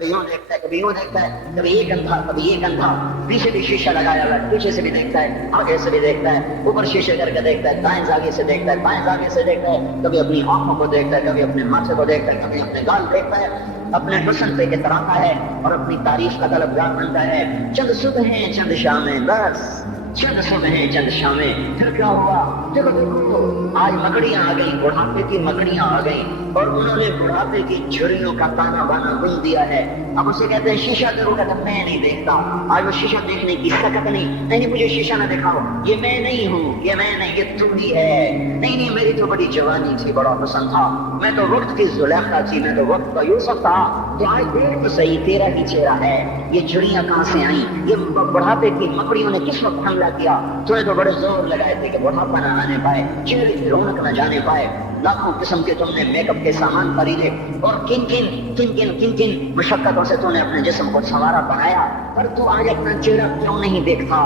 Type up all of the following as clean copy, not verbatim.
کبھی یوں دیکھتا ہے کبھی یوں دیکھتا ہے، کبھی ایک اندھا کبھی ایک اندھا، پیچھے بھی شیشہ لگایا ہوا ہے، پیچھے سے بھی دیکھتا ہے آگے سے بھی دیکھتا ہے، اوپر شیشے کر کے دیکھتا ہے، دائیں زاویے سے دیکھتا ہے بائیں زاویے سے دیکھتا ہے، کبھی اپنی آنکھوں کو دیکھتا ہے، کبھی اپنے ماتھے کو دیکھتا ہے، کبھی اپنے گال دیکھتا ہے، اپنے حسن پہ اتراتا ہے اور اپنی تعریف کا طلبگار بنتا ہے۔ چند صبح چند شامیں، بس چند صبح چند شامیں، پھر کیا ہوا؟ دیکھو دیکھو آج مکڑیاں آ گئی، بڑھاپے کی مکڑیاں آ گئی اور انہوں نے بڑھاپے کی جھریوں کا تانا بانا بن دیا ہے۔ اب اسے کہتے ہیں شیشہ ضرور ہے، میں نہیں دیکھتا۔ آج وہ شیشہ دیکھنے کی سکت نہیں مجھے شیشہ نہ دکھاؤ، یہ میں نہیں ہوں، یہ میں نہیں، یہ تم ہی ہے۔ نہیں میری تو بڑی جوانی تھی، بڑا حسن تھا، میں تو وقت کی زلیخا تھی، میں تو وقت کا یوسف تھا، تو آج دیکھ تو صحیح تیرا ہی چہرہ ہے۔ یہ جھریاں کہاں سے آئیں؟ یہ بڑھاپے کی مکڑیوں نے کس وقت حملہ کیا؟ تمہیں تو بڑے زور لگائے تھے کہ بڑھاپا نہ آنے پائے، چہرے کی رونق نہ جانے پائے، لاکھوں قسم کے تم نے میک اپ کے سامان خریدے اور کن کن مشقتوں سے تم نے اپنے جسم کو سنوارا بنایا، پر تو آج اپنا چہرہ کیوں نہیں دیکھتا؟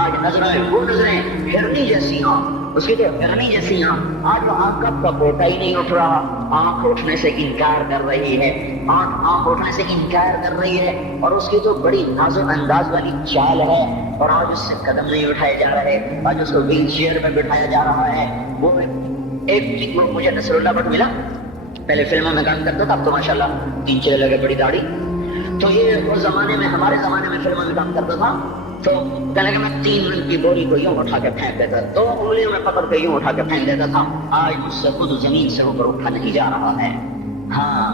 آج نظریں وہ نظریں ہرنی جیسی ہوں، اس کی تو ہرنی جیسی ہوں، آج وہ آنکھ کا پوٹا ہی نہیں اٹھ رہا، آنکھ اٹھنے سے انکار کر رہی ہے، آنکھ اٹھنے سے انکار کر رہی ہے، اور اس کی تو بڑی نازک انداز والی چال ہے، اور آج اس سے قدم نہیں اٹھائے جا رہے، آج اس کو ویل چیئر میں بٹھایا جا رہا ہے۔ وہ ایک مجھے نصر اللہ بٹ ملا، پہلے فلموں میں کام کرتا تھا، اب تو ماشاءاللہ 3 لگے بڑی داڑھی، تو یہ اس زمانے میں ہمارے زمانے میں فلموں میں کام کرتا تھا، تو کہنے کہ میں 3 رنگ کی بوری کو یوں اٹھا کے پھینک دیتا، 2 انگلیوں میں پکڑ کے یوں اٹھا کے پھینک دیتا تھا، آج مجھ سے خود زمین سے اوپر اٹھا نہیں جا رہا ہے۔ ہاں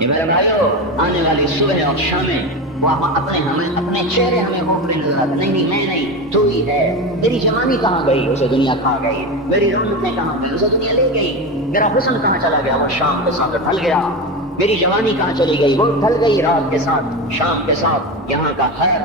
یہ میرے بھائیو، آنے والی صبح اور شامیں وہاں اپنے چہرے ہمیں اوپر نظر آتے، نہیں میں نہیں، تو ہی ہے۔ میری جوانی کہاں گئی؟ اسے دنیا کھا گئی۔ میری رونقیں کہاں گئی؟ اسے دنیا لے گئی۔ میرا حسن کہاں چلا گیا؟ وہ شام کے ساتھ ڈھل گیا۔ میری جوانی کہاں چلی گئی؟ وہ ڈھل گئی رات کے ساتھ، شام کے ساتھ۔ یہاں کا ہر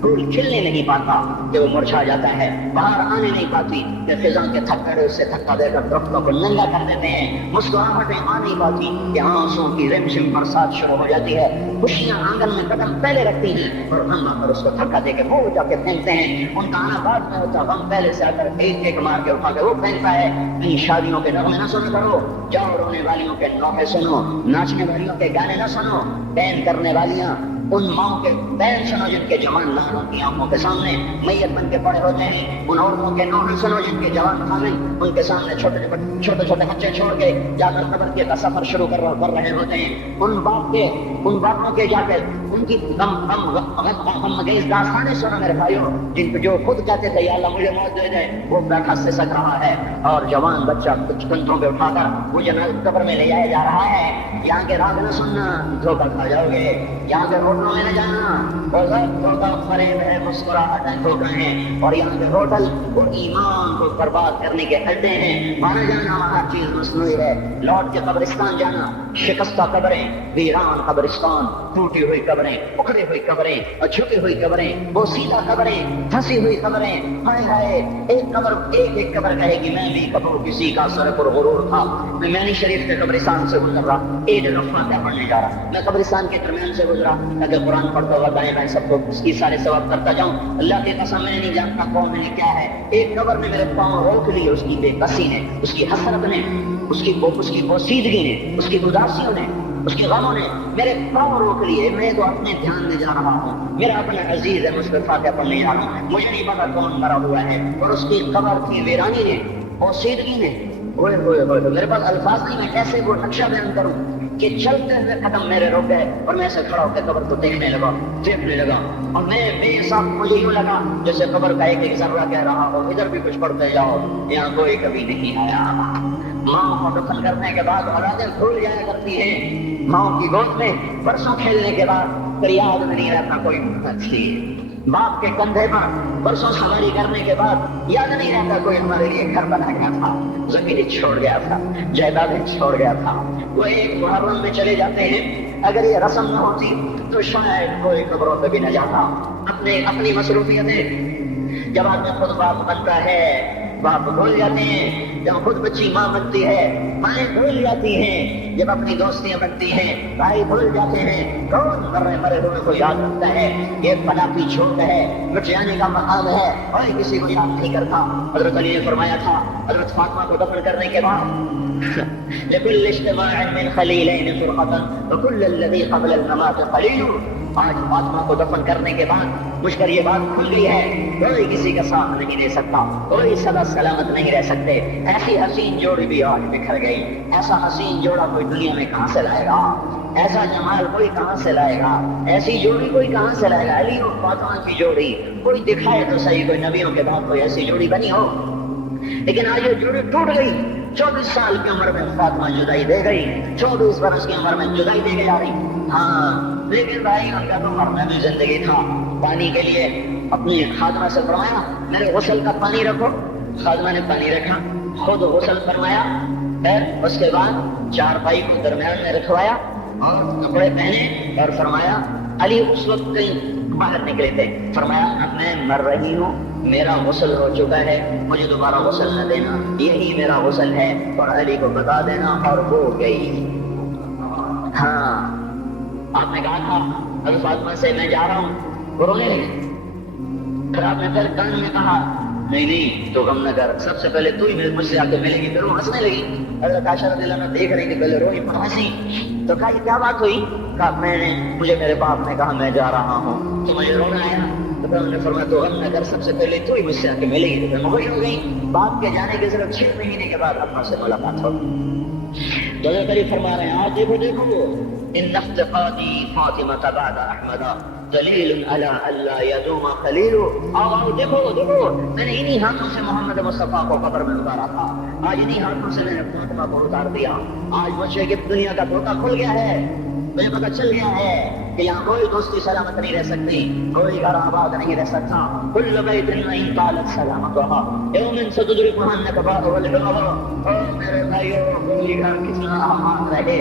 پھول کھلنے نہیں پاتا کہ وہ مرجھا جاتا ہے، باہر آنے نہیں پاتی کہ خزاں کے تھپڑے اس سے دھکا دے کر درختوں کو ننگا کر دیتے ہیں، مسکراہٹیں آ نہیں پاتی کہ آنسوں کی رم جھم برسات شروع ہو جاتی ہے، خوشیاں آنگن میں قدم پہلے رکھتی ہیں اور ہم آ کر اس کو دھکا دے کے وہ جا کے پھینکتے ہیں۔ ان کا آنا بعد میں ہوتا، غم پہلے سے آ کر ایک مار کے اٹھا کے وہ پھینکتا ہے۔ کہیں شادیوں کے نغمے نہ سنا کرو، جاؤ رونے والیوں کے نوحے سنو، ناچنے والیوں کے گانے نہ سنو، بین کرنے والیاں ان ماؤں کے بین سنو جن کے جوان لالوں کی آنکھوں کے سامنے میت بن کے پڑے ہوتے ہیں، ان عورتوں کے نوحے سنو جن کے جوان خامن ان کے سامنے چھوٹے بچے چھوڑ کے جا کر قبر کا سفر شروع کر رہے ہوتے ہیں، ان باپوں کے جا کے ان کی غمگیز داستانیں سنو میرے بھائیوں، جن کو جو خود کہتے تھے یا اللہ مجھے موت دے دے، وہ بیٹھا سے سک رہا ہے اور جوان بچہ کچھ کنٹوں پہ اٹھا کر وہ جنازہ قبر میں لے جایا جا رہا ہے۔ یہاں کے راگ نہ سننا، دھوکہ کھا جاؤ گے، یہاں کے ہوٹلوں میں نہ جانا، دھوکہ فریب ہے، مسکراہٹیں دھوکہ ہیں، اور یہاں کے ہوٹل وہ ایمان کو برباد کرنے کے اڈے ہیں۔ وہاں جانا وہاں ہر چیز مصنوعی ہے، لوٹ کے قبرستان جانا، شکستہ قبریں، ویران قبرستان، ٹوٹی ہوئی قبریں، اکھڑی ہوئی قبریں، جھکی ہوئی قبریں، بوسیدہ قبریں، دھسی ہوئی قبریں، ہائے ہائے، ایک قبر کہے گی میں بھی کبھی کسی کا سر پر غرور تھا، میں مینی شریف کے قبرستان سے گزر رہا، ایک رفع کیا پڑھنے جا رہا، میں قبرستان کے درمیان سے گزرا تاکہ قرآن پڑھتا ہوا دائیں بائیں سب کو اس کی سارے ثواب کرتا جاؤں، اللہ کی قسم میں نہیں جانتا کون ہے کیا ہے، ایک قبر نے میرے پاؤں روک لیے، اس کی بے بسی نے، اس کی حسرت نے، اس کی بوسیدگی نے، اس کی اداسیوں نے، اس کے غموں نے میرے پاؤں روک لیے، میں تو اپنے دھیان میں جا رہا ہوں، میرا اپنا عزیز ہے، مجھ پہ فاتحہ پڑھنے جا رہا ہوں، مجھے نہیں پتا کون مرا ہوا ہے، اور اس کی قبر کی ویرانی نے، بوسیدگی نے، ہوئے میرے پاس الفاظ نہیں، میں کیسے وہ نقشہ بیان کروں کہ چلتے ہوئے قدم میرے رک گئے اور میں سے کھڑا ہو کے قبر کو دیکھنے لگا اور میں بے حساب مجھے یوں لگا جیسے قبر کا ایک ذرہ کہہ رہا ہو ادھر بھی کچھ پڑھتے جاؤ، یہاں کوئی کبھی نہیں آیا۔ ماں کو دفن کرنے کے بعد اولادیں بھول جایا کرتی ہیں، ماں کی گود میں برسوں کھیلنے کے بعد یاد میں نہیں رہتا کوئی اچھی، باپ کے کندھے پر برسوں سواری کرنے کے بعد یاد نہیں رہتا کوئی ہمارے لیے گھر بنا گیا تھا، زمین چھوڑ گیا تھا، جائیدادیں چھوڑ گیا تھا، وہ ایک محرم میں چلے جاتے ہیں، اگر یہ رسم نہ ہوتی تو شاید کوئی قبروں پہ بھی نہ جاتا، اپنی مصروفیتیں، جب آدمی خود باپ بنتا ہے باپ بھول جاتے ہیں، جب خود بچی ماں بنتی ہے مائیں بھول جاتی ہیں، جب اپنی دوستیاں بنتی ہیں بھائی بھول جاتے ہیں، کون مرے ہوئے کو یاد رکھتا ہے؟ یہ فنا کی چھوٹ ہے، مٹ جانے کا مقام ہے، اور کسی کو یاد نہیں کرتا۔ حضرت علی نے فرمایا تھا حضرت فاطمہ کو دفن کرنے کے بعد لكل اجتماع من خليلين فرقة وكل الذي قبل الممات قليل۔ آج فاطمہ کو دفن کرنے کے بعد مجھ پر یہ بات کھل گئی ہے، کوئی کسی کا ساتھ نہیں دے سکتا، کوئی سدا سلامت نہیں رہ سکتے۔ ایسی حسین جوڑی بھی آج بکھر گئی، ایسا حسین جوڑا کوئی دنیا میں کہاں سے لائے گا؟ ایسا جمال کوئی کہاں سے لائے گا؟ ایسی جوڑی کوئی کہاں سے لائے گا؟ علی اور فاطمہ کی جوڑی کوئی دکھائے تو صحیح، کوئی نبیوں کے بعد کوئی ایسی جوڑی بنی ہو۔ لیکن آج یہ جوڑی ٹوٹ گئی۔ 24 سال کی عمر میں فاطمہ جدائی دے گئی، 24 برس کی عمر میں جدائی دے کے جا رہی۔ ہاں لیکن بھائی ان کا تو مرنا بھی زندگی تھا۔ پانی کے لیے اپنی خادمہ سے فرمایا میرے غسل کا پانی رکھو، خادمہ نے پانی رکھا، خود غسل فرمایا، پھر اس کے بعد چارپائی کو درمیان میں رکھوایا اور کپڑے پہنے اور فرمایا علی اس وقت کہیں باہر نکلے تھے، فرمایا اب میں مر رہی ہوں، میرا غسل ہو چکا ہے، مجھے دوبارہ غسل نہ دینا، یہی میرا غسل ہے اور علی کو بتا دینا، اور ہو گئی۔ ہاں آپ نے کہا تھا حضرت فاطمہ سے میں جا رہا ہوں، رونے لگے، پھر آپ نے پھر کان میں کہا نہیں تو غم نہ کر، سب سے پہلے تو ہی مجھ سے آ کے ملے گی۔ پھر وہ ہنسنے لگی، حضرت عائشہ رضی اللہ عنہا دیکھ رہی کہ پہلے روئی پر ہنسی، تو کہا یہ کیا بات ہوئی؟ کہا مجھے میرے باپ نے کہا میں جا رہا ہوں تو مجھے رونا آیا، تو پھر انہوں نے فرمایا تو غم نہ کر، سب سے پہلے تو ہی مجھ سے آ کے ملے گی۔ تو پھر خوش ہو گئی۔ باپ کے جانے کے صرف 6 مہینے کے بعد ابا سے ملاقات ہو۔ تو حضرت علی فرما رہے ہیں آج دیکھو ان افتقادی فاطمہ بعد احمد دلیل علی اللہ یدوم خلیل۔ آؤ دیکھو میں نے انہی ہاتھوں سے محمد مصطفیٰ کو قبر میں اتارا تھا، آج انہی ہاتھوں سے میں نے فاطمہ کو اتار دیا۔ آج مجھے کہ دنیا کا دھوکہ کھل گیا ہے، مجھے پتہ چل گیا ہے کہ یہاں کوئی دوستی سلامت نہیں رہ سکتی، کوئی گھر آباد نہیں رہ سکتا۔ کل بیت نہیں طالت سلامتھا یوم ستدرکھا النکبات والعقبہ۔ او میرے بھائیو، کوئی گھر کتنا آباد رہے،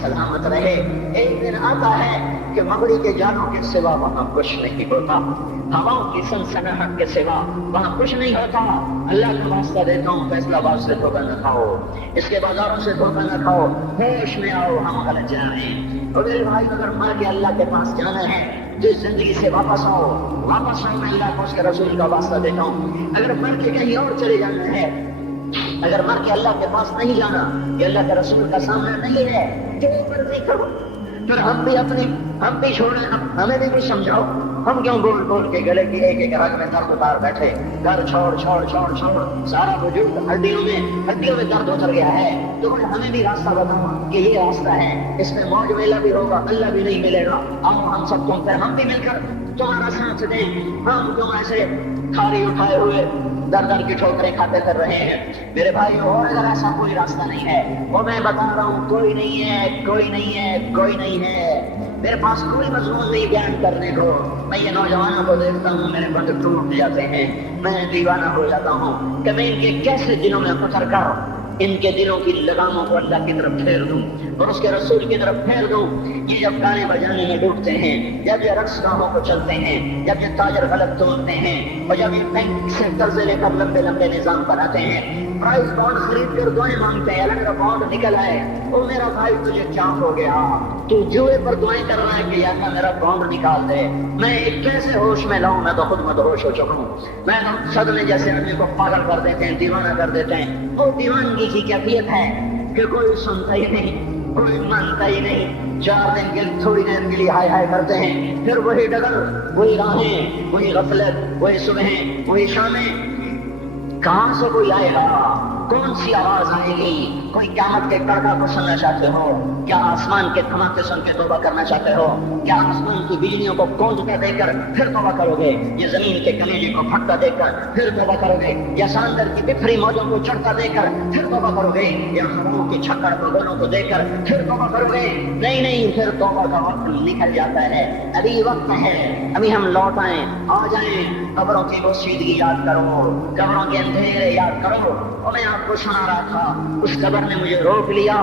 سلامت رہے، ایک دن آتا ہے کہ مغرب کے جانوں کے سوا وہاں کچھ نہیں ہوتا، ہواؤں کی سنسناہٹ کے سوا وہاں کچھ نہیں ہوتا۔ اللہ کا واسطہ دیتا ہوں فیصلہ آباد سے دھوکہ نہ کھاؤ، اس کے بازاروں سے دھوکہ نہ کھاؤ، ہوش میں آؤ، ہم غلط جائیں۔ اور میرے بھائی اگر مر کے اللہ کے پاس جانا ہے تو اس زندگی سے واپس آؤ، میں اللہ کو اس کے رسول کا واسطہ دیتا ہوں۔ اگر مر کے کہیں اور چلے جانا ہے، اگر مر کے اللہ کے پاس نہیں جانا، یہ اللہ کے رسول کا سامنا نہیں ہے، جو مرضی کرو، پھر ہم بھی چھوڑیں، ہمیں بھی کچھ سمجھاؤ۔ ہم کیوں بول کے گلے کی ایک رگ میں درد اتار بیٹھے؟ گھر چھوڑ سارا وجود ہڈیوں میں درد اتر گیا ہے، تو ہمیں بھی راستہ بتاؤ کہ یہ راستہ ہے، اس میں موج میلہ بھی ہوگا، اللہ بھی نہیں ملے گا۔ آؤ ہم سب تم پہ ہم بھی مل کر تمہارا ساتھ دیں، ہم تم ایسے کھاری اٹھائے ہوئے در کی ٹھوکریں کھاتے کر رہے ہیں۔ میرے بھائی اور اگر ایسا کوئی راستہ نہیں ہے، وہ میں بتا رہا ہوں کوئی نہیں ہے، میرے پاس کوئی مضمون نہیں بیان کرنے کو۔ میں یہ نوجوانوں کو دیکھتا ہوں، میرے بند ٹوٹ جاتے ہیں، میں دیوانہ ہو جاتا ہوں کہ میں ان کے کیسے دلوں میں اتر کر ان کے دلوں کی لگاموں کو اللہ کی طرف پھیر دوں اور اس کے رسول کی طرف پھیر دوں۔ یہ جب گانے بجانے میں ڈوبتے ہیں، جب یہ رقص گاہوں کو چلتے ہیں، جب یہ تاجر غلط توڑتے ہیں، اور جب یہ بینک سے قرضے لے کر لمبے نظام بناتے ہیں، پرائز بانڈ خرید کر دعائیں مانگتے ہیں، الگ بانڈ نکل آئے، او میرا بھائی تجھے کیا ہو گیا؟ تو جوئے پر دعائیں کر رہا ہے کہ یا اللہ میرا بانڈ نکال دے۔ میں کیسے ہوش میں لاؤں؟ میں تو خود مدہوش ہو چکا ہوں۔ میں تو صدمے جیسے آدمی کو پاگل کر دیتے ہیں، دیوانہ کر دیتے ہیں۔ وہ دیوانگی کی کیفیت ہے کہ کوئی سنتا ہی نہیں، کوئی مانتا ہی نہیں، 4 دن کے تھوڑی دیر کے لیے ہائے کرتے ہیں، پھر وہی ڈگر، وہی راہیں، وہی غفلت، وہی صبحیں، وہی شامیں۔ کہاں سے کوئی آئے گا؟ کون سی آواز آئے گی؟ کوئی قیامت کے کڑکا کو سننا چاہتے ہو؟ کیا آسمان کے دھماکے سن کے توبہ کرنا چاہتے ہو؟ کیا آسمان کی بجلیوں کو گونجتا دیکھ کر پھر توبہ کرو گے؟ یا زمین کے کلیجے کو پھٹتا دیکھ کر پھر توبہ کرو گے؟ یا سمندر کی بکھری موجوں کو چڑھتا دیکھ کر پھر توبہ کرو گے؟ یا ہواؤں کی چھکڑ بغلوں کو دیکھ کر پھر توبہ کرو گے؟ نہیں، پھر توبہ کا وقت نکل جاتا ہے، ابھی وقت ہے، ابھی ہم لوٹ آئیں، آ جائیں۔ قبروں کی بوسیدگی یاد کرو، قبروں کے اندھیرے یاد کرو۔ اور میں آپ کو سنا رہا تھا، اس قبر نے مجھے روک لیا،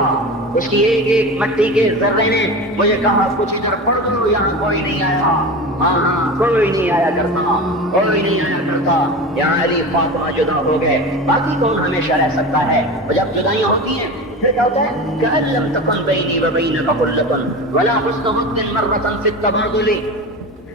اس کی ایک ایک مٹی کے ذرے نے مجھے کہا کچھ ادھر پڑھ دو، یہاں کوئی نہیں آیا، ہاں کوئی نہیں آیا کرتا، کوئی نہیں آیا کرتا، یہاں علی فاطمہ جدا ہو گئے، باقی کون ہمیشہ رہ سکتا ہے؟ اور جب جدائیاں ہوتی ہیں پھر کیا ہوتا ہے؟ کہ لم تکن بینی و بینک خلۃ ولا حسن وقت مرۃ فی التبادل،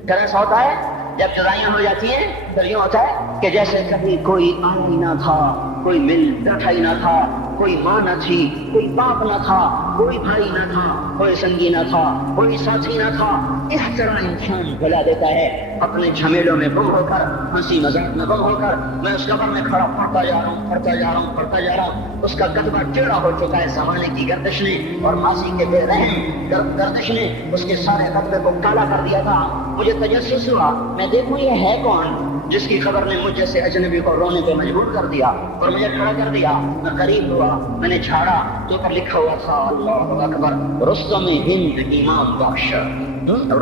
پھر ایسا ہوتا ہے جب جدائیاں ہو جاتی ہیں پھر یوں ہوتا ہے کہ جیسے کبھی کوئی آئی نہ تھا، کوئی مل بیٹھا ہی نہ تھا، کوئی ماں نہ تھی، کوئی باپ نہ تھا، کوئی بھائی نہ تھا، کوئی سنگی نہ تھا، کوئی ساتھی نہ تھا۔ اس طرح انسان بھلا دیتا ہے اپنے جھمیلوں میں گم ہو کر، ہنسی مذاق میں گم ہو کر۔ میں اس قبر میں کھڑا پڑھتا جا رہا ہوں، پڑھتا جا رہا ہوں، پڑھتا جا رہا ہوں، اس کا قدمہ ٹیڑھا ہو چکا ہے زمانے کی گردش نے اور ماضی کے بے رحم گردش نے اس کے سارے قدمے کو کالا کر دیا تھا۔ مجھے تجسس ہوا، میں دیکھوں یہ ہے کون جس کی خبر نے مجھ جیسے اجنبی کو رونے پہ مجبور کر دیا اور مجھے کھڑا کر دیا۔ میں قریب ہوا، میں نے جھاڑا تو پر لکھا ہوا تھا اللہ اکبر، رستم ہند امام بخش،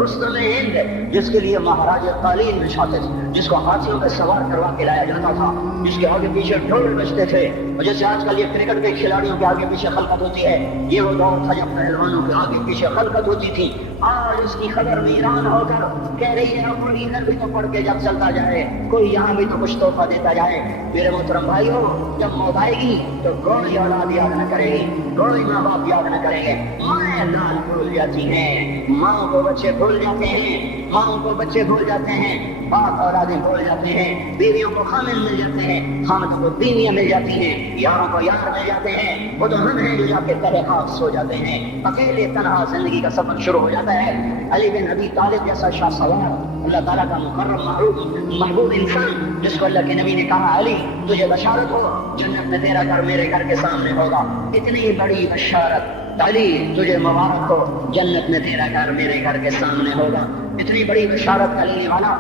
رستم ہند، جس کے لیے مہاراجہ قالین بچھاتے تھے، جس کو ہاتھیوں پہ سوار کروا کے لایا جاتا تھا، جس کے آگے پیچھے ڈھول بجتے تھے، اور جیسے آج کل یہ کرکٹ کے کھلاڑیوں کے آگے پیچھے خلقت ہوتی ہے، یہ وہ دور تھا جب پہلوانوں کے آگے پیچھے خلقت ہوتی تھی۔ آج اس کی خبر ویران ہو کر کہہ رہی ہے کوئی ادھر بھی تو پڑھ کے جب چلتا جائے، کوئی یہاں بھی تو کچھ تحفہ دیتا جائے۔ میرے محترم بھائیو، جب موت آئے گی تو کوئی اولاد یاد نہ کرے گی، کوئی ماں باپ یاد نہ کریں گے، مائیں لال بھول جاتی ہیں، ماں کو بچے بھول جاتے ہیں، ماں کو بچے بھول جاتے ہیں، باپ اولادیں بھول جاتے ہیں، بیویوں کو خامن مل جاتے ہیں، خامدوں کو بیویاں مل جاتی ہیں، یاروں کو یار مل جاتے ہیں، وہ تو ہم ہیں جو جا کے تلے خواب سو جاتے ہیں، اکیلے تنہا زندگی کا سفر شروع ہو جاتا ہے۔ علی بن ابی طالب جیسا شاہ سوار، اللہ تعالیٰ کا مکرم محبوب انسان، جس کو اللہ کے نبی نے کہا علی تجھے بشارت ہو جنت میں تیرا گھر میرے گھر کے سامنے ہوگا، اتنی بڑی بشارت، علی تجھے مبارک ہو جنت میں تیرا گھر میرے گھر کے سامنے ہوگا، اتنی بڑی بشارت کا لینے والا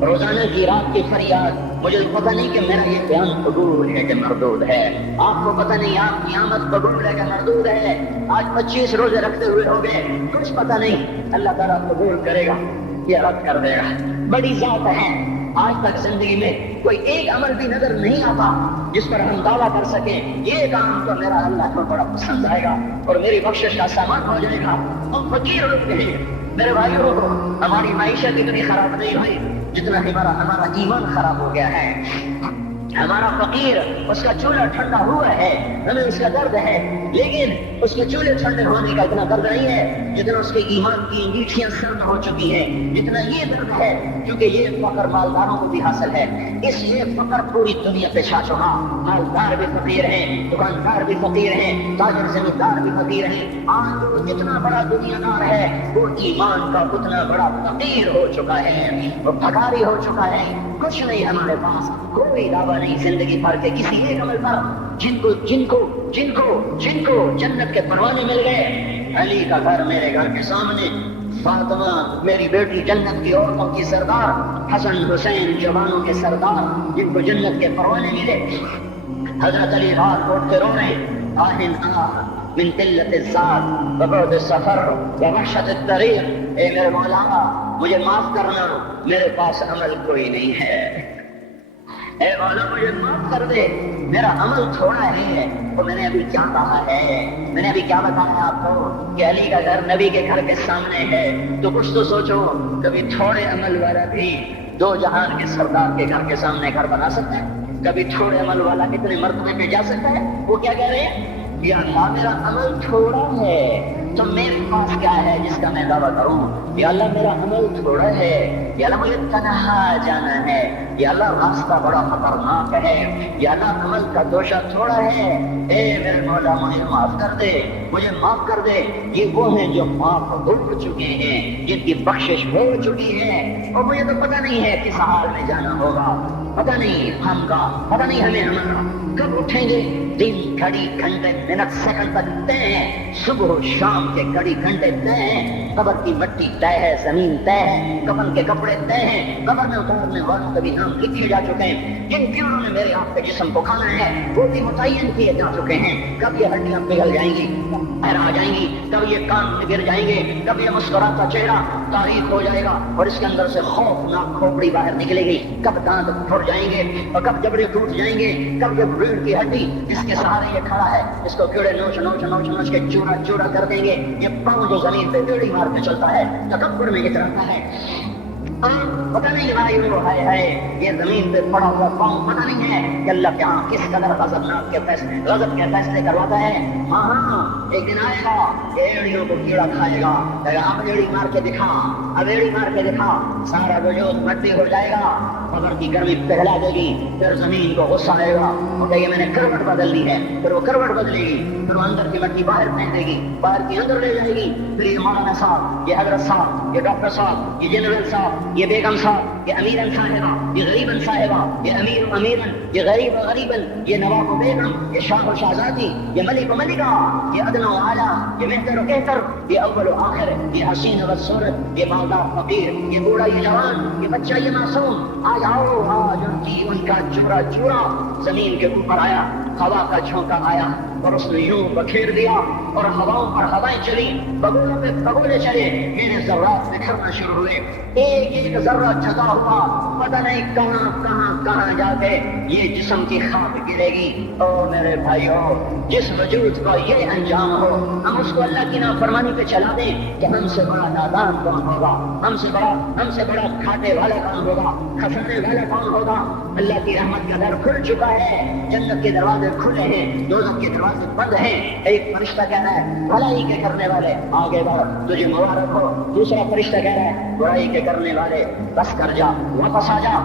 روزانہ کی رات کی فریاد۔ مجھے پتہ نہیں کہ میرا یہ بیان قبول ہے کہ مردود ہے، آپ کو پتہ نہیں آپ کی آمد قبول ہے کہ مردود ہے۔ آج 25 روزے رکھتے ہوئے ہو گئے، کچھ پتہ نہیں، اللہ تعالیٰ قبول کرے گا یا رد کر دے گا، بڑی ذات ہے۔ آج تک زندگی میں کوئی ایک عمل بھی نظر نہیں آتا جس پر ہم دعویٰ کر سکیں یہ کام تو میرا اللہ کو بڑا پسند آئے گا اور میری بخشش کا سامان ہو جائے گا۔ ہم فقیر لوگ ہیں میرے بھائیوں، ہماری معیشت اتنی خراب نہیں ہوئی جتنا ہمارا ایمان خراب ہو گیا ہے۔ ہمارا فقیر، اس کا چولہا ٹھنڈا ہوا ہے، ہمیں اس کا درد ہے، لیکن اس کے چولہے ٹھنڈے ہونے کا اتنا درد نہیں ہے جتنا اس کے ایمان کی انگیٹھیاں سرد ہو چکی ہیں، جتنا یہ درد ہے، کیونکہ یہ فقر مالداروں کو بھی حاصل ہے، اس لیے فقر پوری دنیا پہ چھا چکا۔ مالدار بھی فقیر ہیں، دکاندار بھی فقیر ہیں، تاجر زمیندار بھی فقیر ہیں۔ آج جو جتنا بڑا دنیا دار ہے وہ ایمان کا اتنا بڑا فقیر ہو چکا ہے، وہ بھکاری ہو چکا ہے۔ کچھ نہیں ہمارے پاس، کوئی دعویٰ نہیں زندگی بھر کے کسی ایک عمل پر، جن کو جنت کے پروانے مل گئے۔ علی کا گھر میرے گھر کے سامنے، فاطمہ میری بیٹی جنت کی عورتوں کی سردار، حسن حسین جوانوں کے سردار جن کو جنت کے پروانے ملے۔ حضرت علی رات کو اٹھ کے رو رہے، آہن آہ من قلت الذات وبعد السفر ووحشت الطریق، اے میرے مولا مجھے معاف کرنا، میرے پاس عمل کوئی نہیں ہے، اے مولا مجھے معاف کر دے، میرا عمل تھوڑا ہی ہے۔ تو میں نے ابھی کیا کہا ہے، میں نے ابھی کیا بتایا آپ کو کہ علی کا گھر نبی کے گھر کے سامنے ہے، تو کچھ تو سوچو، کبھی تھوڑے عمل والا بھی دو جہان کے سردار کے گھر کے سامنے گھر بنا سکتا ہے؟ کبھی تھوڑے عمل والا کتنے مرتبے پہ جا سکتا ہے؟ وہ کیا کہہ رہے ہیں؟ یا اللہ میرا عمل تھوڑا ہے تو میرے پاس کیا ہے جس کا میں دعویٰ کروں؟ یا اللہ میرا عمل تھوڑا ہے، یا اللہ مجھے تنہا جانا ہے، یا اللہ راستہ بڑا خطرناک ہے، یا اللہ عمل کا دوشہ تھوڑا ہے، اے میرے مولا مجھے معاف کر دے، مجھے معاف کر دے۔ یہ وہ ہیں جو معاف ہو چکے ہیں، جن کی بخشش ہو چکی ہے، اور مجھے تو پتہ نہیں ہے کس حال میں جانا ہوگا، پتہ نہیں ہم کا، پتہ نہیں ہمیں ہمارا کب اٹھیں گے۔ دن گھڑی گھنٹے منٹ سیکنڈ تک طے ہیں، صبح و شام کے گھڑی گھنٹے طے ہیں، قبر کی مٹی طے ہے، زمین طے ہے، کفن کے کپڑے طے ہیں، قبر میں اتارنے والوں کے بھی نام لکھے جا چکے ہیں، جن کیڑوں نے میرے آپ کے جسم کو کھانا ہے وہ بھی متعین کیے جا چکے ہیں۔ کب یہ ہڈیاں پگھل جائیں گی، باہر آ جائیں گی، کب یہ کان گر جائیں گے، کب یہ مسکراتا چہرہ تاریخ ہو جائے گا اور اس کے اندر سے خوفناک کھوپڑی باہر نکلے گی، کب دانت پھٹ جائیں گے اور کب جبڑے ٹوٹ جائیں گے، کب یہ ریڑھ کی ہڈی اس کے سہارے یہ کھڑا ہے، اس کو کیڑے نوچ نوچ نوچ نوچ کے چورا چورا کر دیں گے. یہ پاؤں جو زمین پہ بیڑی مار کے چلتا ہے، تکبر میں اترتا ہے. پتہ نہیں بھائیو، ہے یہ زمین پہ پڑا ہوا پاؤں پتہ نہیں ہے کہ اللہ کے ہاں کس قدر غضب کے فیصلے کرواتا ہے. ہاں ایک دن آئے گا، ایڑیوں کو کیڑا کھائے گا، اب ایڑی مار کے دکھا، اب ایڑی مار کے دکھا، سارا وجود مٹی ہو جائے گا، قبر کی گرمی پہلا دے گی. پھر زمین کو غصہ آئے گا، کہ یہ میں نے کروٹ بدل دی ہے. پھر وہ کروٹ بدلے گی، پھر وہ اندر کی مٹی باہر پھینک دے گی، باہر کی اندر لے جائے گی. پھر یہ مولانا صاحب، یہ حضرت صاحب، یہ ڈاکٹر صاحب، یہ جنرل صاحب، یہ بیگم صاحب، یہ امیرن صاحبہ، یہ غریبن صاحبہ، یہ امیر و امیرن، یہ غریب و غریبن، یہ نواب و بیگم، یہ شاہ و شہزادی، یہ ملک و ملکہ، یہ ادنى و اعلیٰ، یہ بہتر و کہتر، یہ اول و آخر، یہ حسین و بدصورت، یہ مالدار فقیر، یہ بوڑھا یہ جوان، یہ بچہ یہ معصوم. آج آؤ، آج ان کا چورا چورا زمین کے اوپر آیا، ہوا کا جھونکا آیا اور اس نے یوں بکھیر دیا اور ہواؤں پر ہوائیں چلی، بگولوں پہ بگولے چلے، میرے ذرات بکھرنا شروع ہوئے. ایک ایک ذرہ چھٹا ہوا، پتہ نہیں کہاں کہاں کہاں جا کے یہ جسم کی خاک گرے گی. او میرے بھائیو، جس وجود کا یہ انجام ہو، ہم اس کو اللہ کی نافرمانی پہ چلا دیں کہ ہم سے بڑا نادان کون ہوگا، ہم سے بڑا کھاٹے والا کون ہوگا، کھسانے والا کون ہوگا. اللہ کی رحمت کا در کھل چکا ہے، جنت کے دروازے کھلے ہیں، دوزخ کے دروازے بند ہیں. ایک فرشتہ کہہ رہا ہے بھلائی کے کرنے والے آگے بڑھ، تجھے مبارک ہو. دوسرا فرشتہ کہہ رہا ہے برائی کے کرنے والے بس کر جا، واپس آ جا.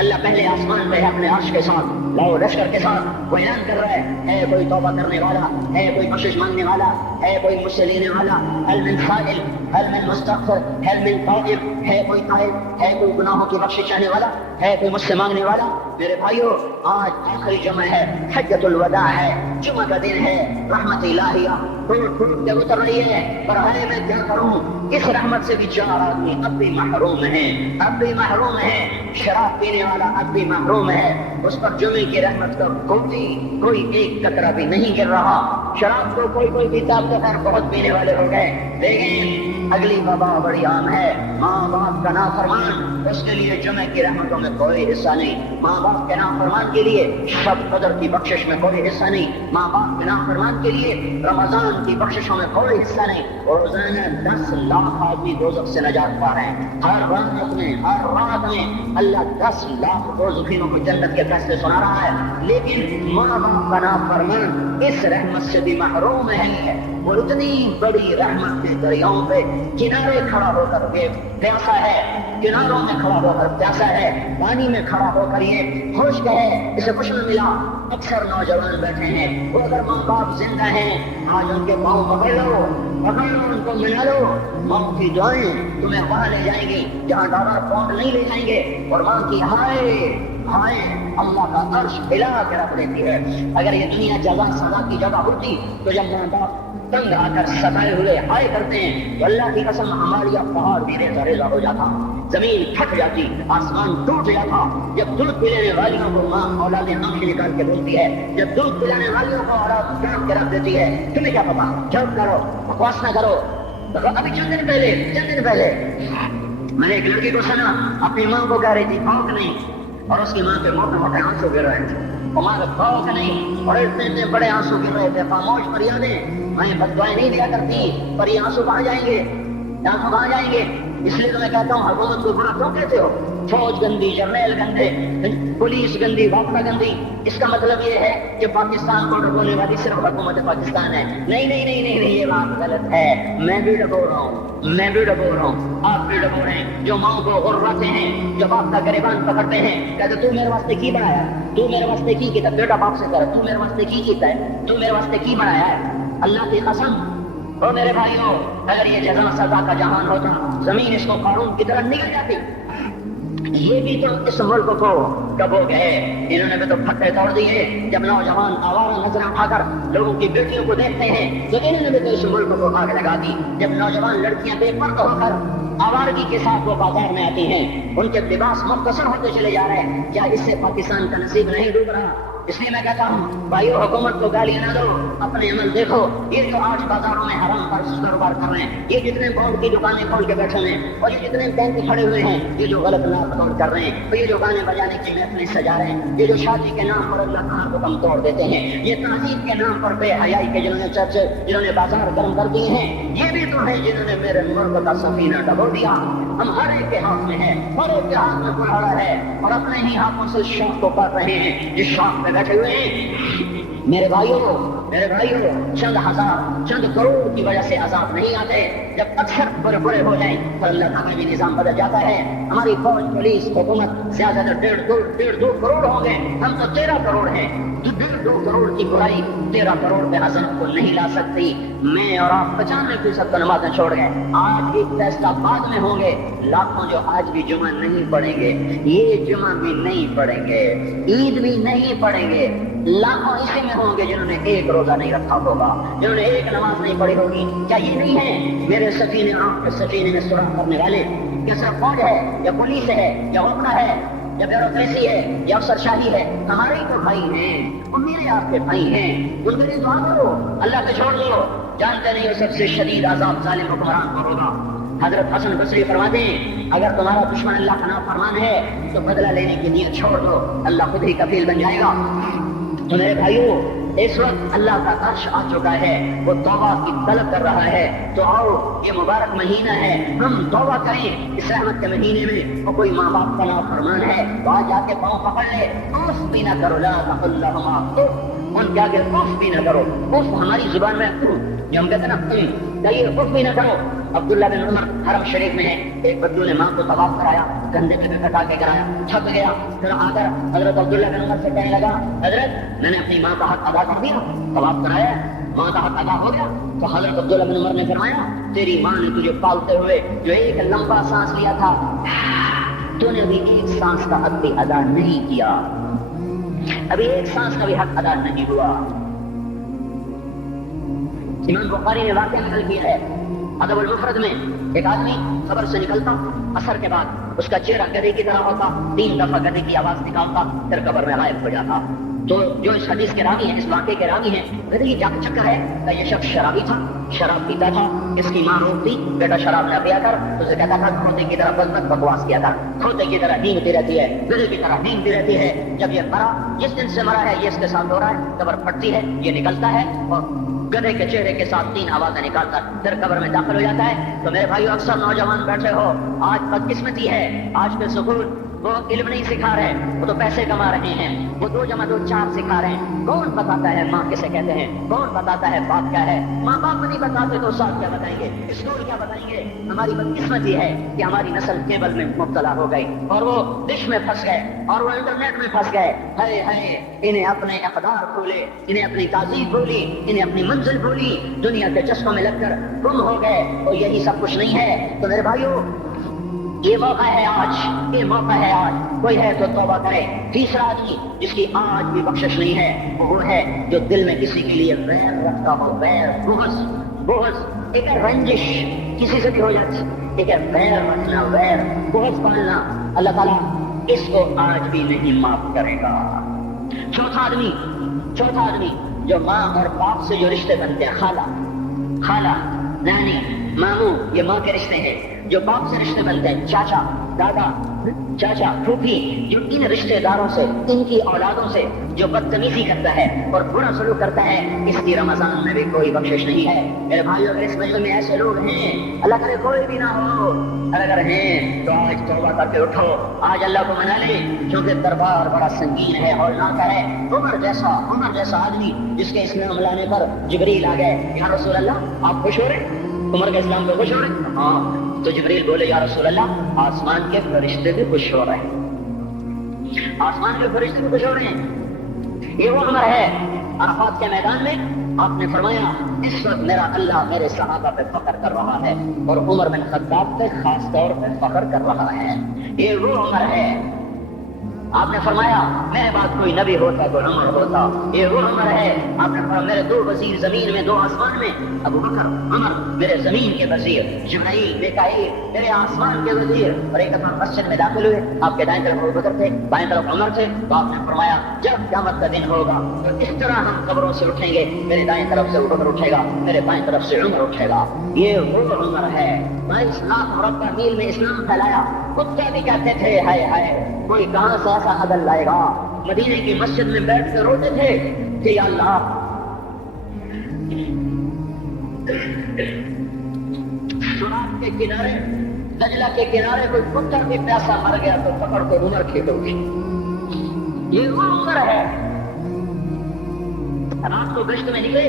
اللہ پہلے آسمان پہ اپنے عرش کے ساتھ لاؤ لشکر کے ساتھ وہ اعلان کر رہا ہے کوئی توبہ کرنے والا ہے، کوئی بخشش مانگنے والا ہے، کوئی مجھ سے لینے والا، هل من سائل، هل من مستغفر، هل من طائب، ہے کوئی طائب، ہے کوئی گناہوں کی بخشش چاہنے والا، ہے کوئی مجھ سے مانگنے والا. میرے بھائیو، آج آخری جمعہ ہے، حجۃ الوداع ہے، جمعہ کا دن ہے، رحمت الہیہ پھوٹ کے اتر رہی ہے. پر ہے میں کیا کروں، اس رحمت سے بھی 4 آدمی اب بھی محروم ہیں. شراب پینے والا اب بھی محروم ہے، اس پر جمعے کی رحمت کا کوئی ایک قطرہ بھی نہیں گر رہا. شراب کو کوئی پیتا تو خیر بہت پینے والے ہو گئے، لیکن اگلی وبا بڑی عام ہے، ماں باپ کا نافرمان، اس کے لیے جمعے کی رحمتوں میں کوئی حصہ نہیں. ماں باپ کے نافرمان کے لیے شب قدر کی بخشش میں کوئی حصہ نہیں. ماں باپ کے نافرمان کے لیے رمضان کی بخششوں میں کوئی حصہ نہیں. روزانہ 10 لاکھ آدمی دوزخ سے نجات پا رہے ہیں. ہر رات میں اللہ 10 لاکھ دوزخیوں کو جنت کے فیصلے سنا رہا ہے. لیکن ماں باپ کا نافرمان اس رحمت سے بھی محروم ہے. وہ اتنی بڑی رحمت کے دریاؤں پہ کنارے کھڑا ہو کر یہ پیاسا ہے، کناروں میں کھڑا ہو کر پیاسا ہے، پانی میں کھڑا ہو کر یہ خشک ہے، اسے کچھ نہ ملا. اکثر نوجوان بیٹھے ہیں، وہ اگر ماں باپ زندہ ہیں آج ان کے پاؤں پکڑ لو، ان کو ملا لو. ماں کی دعائیں تمہیں وہاں لے جائیں گی جہاں ڈالر پاؤنڈ نہیں لے جائیں گے، اور ماں کی ہائے اللہ کا عرش ہلا کے رکھ دیتی ہے. اگر یہ دنیا جزا سزا کی جگہ ہوتی تو جب ماں باپ تنگ آ کر ستائے ہوئے ہائے کرتے ہیں تو اللہ کی قسم ہمارا پہاڑ بھی ریزہ ہو جاتا، زمین پھٹ جاتی، آسمان ٹوٹ جاتا. جب دودھ پلانے والیوں کو ماں اولاد آنکھیں نکال کے بولتی ہے، جب دودھ پلانے والیوں کو اولاد کام کے رکھ دیتی ہے، تمہیں کیا پتا، جب کرو بکواس نہ کرو. ابھی چند دن پہلے میں نے ایک لڑکی کو سنا اپنی ماں کو کہہ رہی تھی پاک نہیں، اور اس کی ماں کے موٹے موٹے آنسو گر رہے تھے. ماں کو پاک نہیں، اور اتنے بڑے آنسو گر رہے تھے. خاموش فریادیں، میں بد دعائیں نہیں دیا کرتی، پر یہ آنسو کہاں جائیں گے. اس لیے تو میں کہتا ہوں حکومت کو برا کیوں کہتے ہو؟ فوج گندی، جرنیل گندے، پولیس گندی، وابستہ گندی. اس کا مطلب یہ ہے کہ پاکستان کو ڈبونے والی صرف حکومت پاکستان ہے. نہیں، یہ بات غلط ہے. میں بھی ڈبو رہا ہوں، آپ بھی ڈبو رہے ہیں. جو ماں کو غرواتے ہیں، جو باپ کا گریبان پکڑتے ہیں، کہتے تو میرے واسطے کی بنایا، تو میرے واسطے کی کیتا، بیٹا باپ سے کر، تو میرے واسطے کی کیتا ہے، تو میرے واسطے کی بنایا ہے. اللہ کی قسم، اور میرے بھائیوں، اگر یہ جزا سزا کا جہان ہوتا، زمین اس کو قارون کی طرح نگل جاتی. یہ بھی تو اس ملک کو ڈبو گئے، انہوں نے بھی تو پھٹے توڑ دیے. جب نوجوان آوارہ نظریں اٹھا کر لوگوں کی بیٹیوں کو دیکھتے ہیں تو انہوں نے بھی تو اس ملک کو آگ لگا دی. جب نوجوان لڑکیاں بے پردہ ہو کر آوارگی کے ساتھ وہ بازار میں آتی ہیں، ان کے لباس مختصر ہوتے چلے جا رہے ہیں، کیا اس سے پاکستان کا نصیب نہیں ڈوب رہا؟ اس لیے میں کہتا ہوں بھائیو حکومت کو گالیاں نہ دو، اپنے عمل دیکھو. یہ جو آج بازاروں میں حرام پر کاروبار کر رہے ہیں، یہ جتنے بانڈ کی دکانیں کھول کے بیٹھے ہیں، اور یہ جتنے بینک کھڑے ہوئے ہیں، یہ جو غلط نقل کر رہے ہیں، اور یہ جو گانے بجانے کی محفلیں سجا رہے ہیں، یہ جو شادی کے نام پر اللہ کا حکم توڑ دیتے ہیں، یہ تہذیب کے نام پر بے حیائی کے جنہوں نے چرچ، جنہوں نے بازار گرم کر دیے ہیں، یہ بھی تو ہے جنہوں نے میرے ملک کا سفینہ ڈبو دیا. ہم ہر ایک کے ہاتھ میں ہے، ہر ایک کے ہاتھ میں کلاڑا ہے، اور اپنے ہی ہاتھوں سے شوق کو کر رہے ہیں. جس شوق میں بیٹھے ہوئے ہیں میرے بھائیوں چند ہزار چند کروڑ کی وجہ سے عذاب نہیں آتے. جب اکثر برے ہو جائیں تو اللہ تعالیٰ بھی نظام بدل جاتا ہے. ہماری فوج پولیس حکومت زیادہ تر 1.5 کروڑ ہوں گے، ہم تو 13 کروڑ ہیں. 1.5 کروڑ کی برائی 13 کروڑ پہ عظمت کو نہیں لا سکتی. میں اور آپ 95% تو نمازیں چھوڑ گئے، آج ایک فیصلہ بعد میں ہوں گے. لاکھوں جو آج بھی جمعہ نہیں پڑھیں گے، یہ جمعہ بھی نہیں پڑھیں گے، عید بھی نہیں پڑھیں گے. لاکھوں اسی میں ہوں گے جنہوں نے ایک روزہ نہیں رکھا ہوگا، جنہوں نے ایک نماز نہیں پڑھی ہوگی. کیا یہ نہیں ہے میرے سفینے آپ کے سفینے میں سراغ کرنے والے؟ کیا صرف فوج ہے یا پولیس ہے یا وقنا ہے یا بیوروکریسی ہے یا افسر شاہی ہے؟ ہمارے ہی تو بھائی ہیں، وہ میرے آپ کے بھائی ہیں. ان کے لیے دعا کرو، اللہ کو چھوڑ دو. جانتے نہیں ہو سب سے شدید عذاب ظالم حکمران کو ہوگا. حضرت حسن بصری فرماتے ہیں اگر تمہارا دشمن اللہ کا نافرمان ہے تو بدلہ لینے کی نیت چھوڑ دو، اللہ خود ہی کفیل بن جائے گا. تو میرے بھائیو، اس وقت اللہ کا عرش آ چکا ہے، وہ توبہ کی طلب کر رہا ہے. تو آؤ، یہ مبارک مہینہ ہے، ہم توبہ کریں. اس رحمت کے مہینے میں وہ کوئی ماں باپ کا نافرمان ہے تو آج جا کے پاؤں پکڑ لے، اوف بھی نہ کرو، لا تقل لہما اف، ان کے آگے اوف بھی نہ کرو. اوف ہماری زبان میں جو ہم کہتے ہیں نا، کہیے اوف بھی نہ کرو. عبداللہ بن عمر حرم شریف میں ہے، ایک بدو نے ماں کو طواف کرایا، کندھے پہ کٹا کے کرایا، تھک گیا. پھر آ کر حضرت عبداللہ بن عمر سے کہنے لگا حضرت میں نے اپنی ماں کا حق ادا کر دیا، طواف کرایا، ماں کا حق ادا ہو گیا. تو حضرت عبداللہ بن عمر نے فرمایا تیری ماں نے تجھے پالتے ہوئے جو ایک لمبا سانس لیا تھا، تو نے ابھی ایک سانس کا حق بھی ادا نہیں کیا، ابھی ایک سانس کا بھی حق ادا نہیں ہوا. امام بخاری نے واقعہ نقل کیا ہے ادب المفرد میں، ایک آدمی قبر سے نکلتا، اثر کے بعد اس کا چہرہ گدھے کی طرح ہوتا، 3 دفعہ گدھے کی آواز نکالتا، پھر قبر میں غائب ہو جاتا. تو جو اس حدیث کے راوی ہیں، اس واقعے کے راوی ہیں، گدھے کی کیا چکر ہے کہ یہ شخص شرابی تھا، شراب پیتا تھا. اس کی ماں روکتی بیٹا شراب نہ پیا کر، اسے کہتا تھا کھوتے کی طرح بد بکواس کیا تھا، کھوتے کی طرح نیندتی رہتی ہے، گدھے کی طرح نیندتی رہتی ہے. جب یہ مرا، جس دن سے مرا ہے یہ اس کے ساتھ ہو رہا ہے، قبر پھٹتی ہے، یہ نکلتا ہے اور گدھے کے چہرے کے ساتھ 3 آوازیں نکالتا پھر قبر میں داخل ہو جاتا ہے. تو میرے بھائیو، اکثر نوجوان بیٹھے ہو، آج بدقسمتی ہے، آج کے سکول وہ علم نہیں سکھا رہے، وہ تو پیسے کما رہے ہیں، وہ 2 × 2 4 سکھا رہے ہیں. کون بتاتا ہے ماں کسے کہتے ہیں؟ کون بتاتا ہے باپ کیا ہے؟ ماں باپ نہیں بتاتے تو ساتھ کیا بتائیں گے؟ اسکول کیا بتائیں گے؟ ہماری بدقسمتی ہے کہ ہماری نسل کیبل میں مبتلا ہو گئی اور وہ ڈش میں پھنس گئے اور وہ انٹرنیٹ میں پھنس گئے. ہائے ہائے، انہیں اپنے اقدار بھولے، انہیں اپنی تہذیب بھولی، انہیں اپنی منزل بھولی، دنیا کے چسکوں میں لگ کر گم ہو گئے. اور یہی سب کچھ نہیں ہے. تو میرے بھائیو، یہ موقع ہے آج، یہ موقع ہے آج. کوئی ہے تو توبہ کرے. تیسرا آدمی جس کی آج بھی بخشش نہیں ہے وہ ہے جو دل میں کسی کے لیے ویر رکھتا ہو، ویر، بغض، ایک ہے رنجش کسی سے بھی ہو جاتی، ایک ہے ویر رکھنا، ویر، بغض پالنا. اللہ تعالیٰ اس کو آج بھی نہیں معاف کرے گا. چوتھا آدمی جو ماں اور باپ سے جو رشتے بنتے ہیں، خالہ، نانی، ماموں، یہ ماں کے رشتے ہیں. جو باپ سے رشتے بنتے ہیں، چاچا، دادا، چاچا، پھوپھی، جو ان رشتے داروں سے، ان کی اولادوں سے جو بدتمیزی کرتا ہے اور برا سلوک کرتا ہے، اس کی رمضان میں بھی کوئی بخشش نہیں ہے. میرے بھائیو، اگر اس مجلس میں ایسے لوگ ہیں، اللہ کرے کوئی بھی نہ ہو، اگر ہیں تو آج توبہ کر کے اٹھو، آج اللہ کو منا لے، کیونکہ دربار بڑا سنگین ہے، ہولناک ہے. عمر جیسا آدمی جس کے اسلام لانے پر جبریل آ گئے، یا رسول اللہ آپ خوش ہو رہے، عمر کے اسلام پہ خوش ہو رہے؟ ہاں. تو جبریل بولے یا رسول اللہ آسمان کے فرشتے بھی خوش ہو رہے ہیں، آسمان کے فرشتے بھی خوش ہو رہے ہیں. یہ وہ عمر ہے. عرفات کے میدان میں آپ نے فرمایا اس وقت میرا اللہ میرے صحابہ پہ فخر کر رہا ہے اور عمر بن خطاب پہ خاص طور پہ فخر کر رہا ہے. یہ وہ عمر ہے آپ نے فرمایا میرے بعد کوئی نبی ہوتا تو عمر ہوتا، یہ وہ عمر ہے۔ آپ نے فرمایا میرے 2 وزیر زمین میں 2 آسمان میں، ابو بکر عمر میرے زمین کے وزیر، جبرائیل میکائیل میرے آسمان کے وزیر۔ اور ایک دفعہ مسجد میں داخل ہوئے، آپ کے دائیں طرف ابو بکر تھے، بائیں طرف عمر تھے، تو آپ نے فرمایا جب قیامت کا دن ہوگا تو اس طرح ہم قبروں سے اٹھیں گے، میرے دائیں طرف سے ابو بکر اٹھے گا، میرے بائیں طرف سے عمر اٹھے گا۔ یہ وہ عمر ہے۔ 22 لاکھ مربع میل میں اسلام پھیلایا، کتے بھی کہتے تھے ہائے ہائے کوئی کہاں سے ایسا عدل لائے گا۔ مدینے کی مسجد میں بیٹھ کے روتے تھے کہ یا اللہ سرات کے کنارے، دجلہ کے کنارے کوئی کتا بھی پیاسا مر گیا تو پکڑ کے عمر کھینچو گے۔ یہ وہ عمر ہے۔ رات کو گشت میں نکلے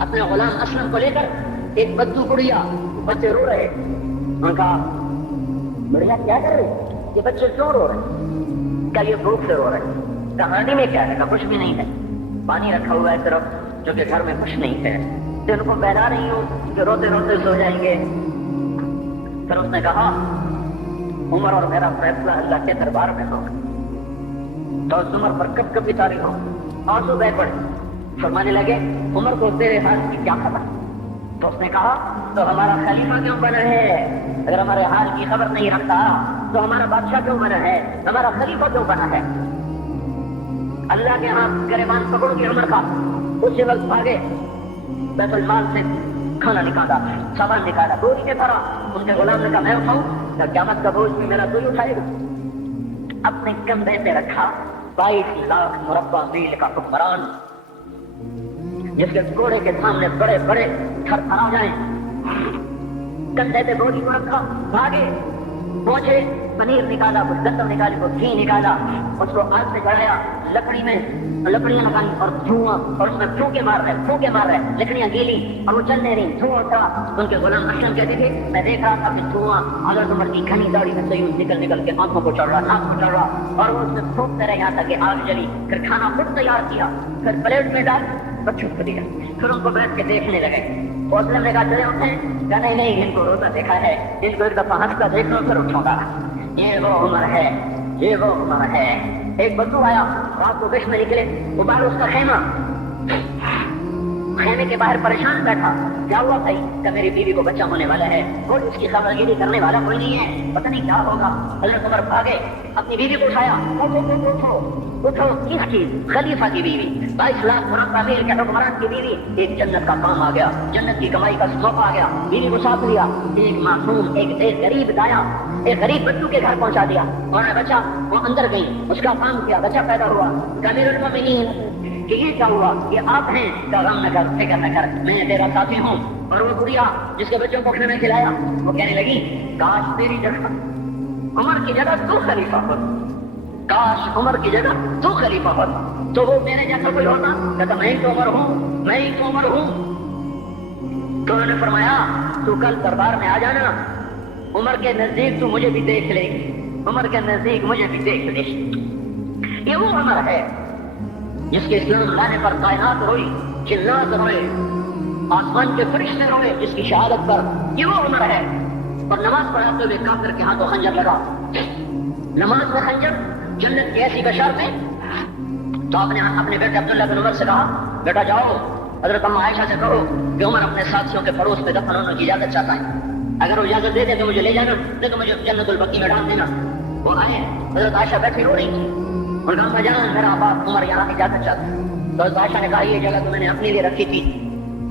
اپنے غلام اسلم کو لے کر، ایک بدو گڑیا، بچے رو رہے، ان کا بڑھیا کیا کر رہے؟ یہ بچے کیوں رو رہے؟ کیا یہ بھوک سے رو رہے؟ کہانی میں کیا ہے؟ کچھ بھی نہیں ہے، پانی رکھا ہوا ہے صرف، جو کہ گھر میں کچھ نہیں ہے، تو ان کو بہلا رہی ہوں کہ روتے روتے سو جائیں گے۔ پھر اس نے کہا عمر اور میرا فیصلہ اللہ کے دربار میں ہوگا، تو اس عمر پر کب کبھی تاریخ ہو۔ آنسو بہ پڑے، فرمانے لگے عمر کو تیرے حال کی کیا خبر؟ تو اس نے کہا تو ہمارا خلیفہ کیوں بنا ہے؟ اگر ہمارے حال کی خبر نہیں رکھتا تو ہمارا بادشاہ کیوں بنا ہے؟ ہمارا خلیفہ کیوں بنا ہے؟ اللہ کے ہاں گریبان پکڑ کے عمر کا اسی وقت بھاگے، بیت المال سے کھانا نکالا، سامان نکالا، بوری کے طرح۔ ان کے غلام نے کہا میں اٹھاؤں؟ قیامت کا بوجھ بھی میرا تو ہی اٹھائے گا۔ اپنے کندھے پہ رکھا 22 لاکھ مربع میل کا حکمران، جس کے گھوڑے کے سامنے بڑے بڑے تھر تھر آ جائیں، کندھے پہ بوری کو رکھا، بھاگے، پہنچے، پنیر نکالا، کچھ گندم نکالی، کچھ گھی نکالا، اس کو آگ سے چڑھایا، لکڑی میں لکڑیاں لگائی اور دھواں، اور اس میں پھونکے مار رہے، لکڑیاں گیلی اور وہ چل نہیں رہی، دھواں اٹھا۔ ان کے غلام اسلم کہتے تھے میں دیکھ رہا تھا کہ دھواں حضرت عمر کی گھنی داڑھی میں سے نکل کے آنکھوں کو چڑھ رہا، ناک کو چڑھ رہا، اور وہ اس میں پھونکتے رہے یہاں تک کہ آگ جلی۔ پھر کھانا خود تیار کیا، پھر پلیٹ میں ڈال بچوں کو دیا، پھر ان کو بیٹھ کے دیکھنے لگے۔ اسلم نے کہا چلے اٹھیں؟ کہا نہیں، ان کو روتا دیکھا ہے، ان کو ایک دفعہ ہنستا دیکھ لو پھر اٹھوں گا۔ یہ وہ عمر ہے، یہ وہ عمر ہے۔ ایک بدو آیا، رات کو گشت میں نکلے، ابال اس کا خیمہ، خیمے کے باہر پریشان بیٹھا، کیا ہوا بھائی؟ کہ میری بیوی کو بچہ ہونے والا ہے، کوئی اس کی خبرگیری کرنے والا کوئی نہیں ہے، پتہ نہیں کیا ہوگا۔ حضرت عمر بھاگے، اپنی بیوی کو اٹھایا، اٹھو، کس کی؟ خلیفہ کی بیوی، 22 لاکھ مربع میل کے حکمران کی بیوی۔ ایک جنت کا کام آ گیا، جنت کی کمائی کا سوپ آ گیا، بیوی کو ساتھ لیا، ایک معصوم، ایک غریب دایا، ایک غریب بچوں کے گھر پہنچا دیا، اور بچہ وہ اندر گئی، اس کا کام کیا، بچہ پیدا ہوا۔ امیر المومنین کہ یہ کیا ہوا؟ یہ آپ ہیں؟ کہ غم نہ کر، فکر نہ کر، میں تیرا ساتھی ہوں۔ اور وہ گڑیا جس کے بچوں کو کھانا کھلایا، وہ کہنے لگی کاش تیری جگہ عمر کی جگہ تو خلیفہ ہو، کاش عمر کی جگہ تو خلیفہ ہو، تو وہ میرے جیسا کوئی ہوتا؟ کہتا میں ہی تو عمر ہوں، میں ہی تو عمر ہوں۔ تو انہوں نے فرمایا تو کل دربار میں آ جانا، عمر کے نزدیک تو مجھے بھی دیکھ لے گی، عمر کے نزدیک مجھے بھی دیکھ لے۔ یہ وہ عمر ہے جس کے اسلام لانے پر کائنات روئی، جنات روئے، آسمان کے فرشتے روئے جس کی شہادت پر۔ یہ وہ عمر ہے۔ اور نماز پڑھاتے ہوئے کافر کے ہاتھوں خنجر لگا، نماز میں خنجر، جنت کی ایسی بشارت میں۔ تو آپ نے اپنے بیٹے عبداللہ بن عمر سے کہا بیٹا جاؤ حضرت ام عائشہ سے کہو کہ عمر اپنے ساتھیوں کے پڑوس میں دفن ہونے کی اجازت چاہتا ہے، اگر وہ اجازت دے دے تو مجھے لے جانا، نہیں تو مجھے جنت البقیع میں ڈال دینا۔ وہ آئے، حضرت عائشہ بیٹھی رو رہی تھی، اور کہا جان میرا باپ عمر یہاں اجازت چاہتا ہے۔ تو حضرت عائشہ نے کہا یہ جگہ تو میں نے اپنے لیے رکھی تھی۔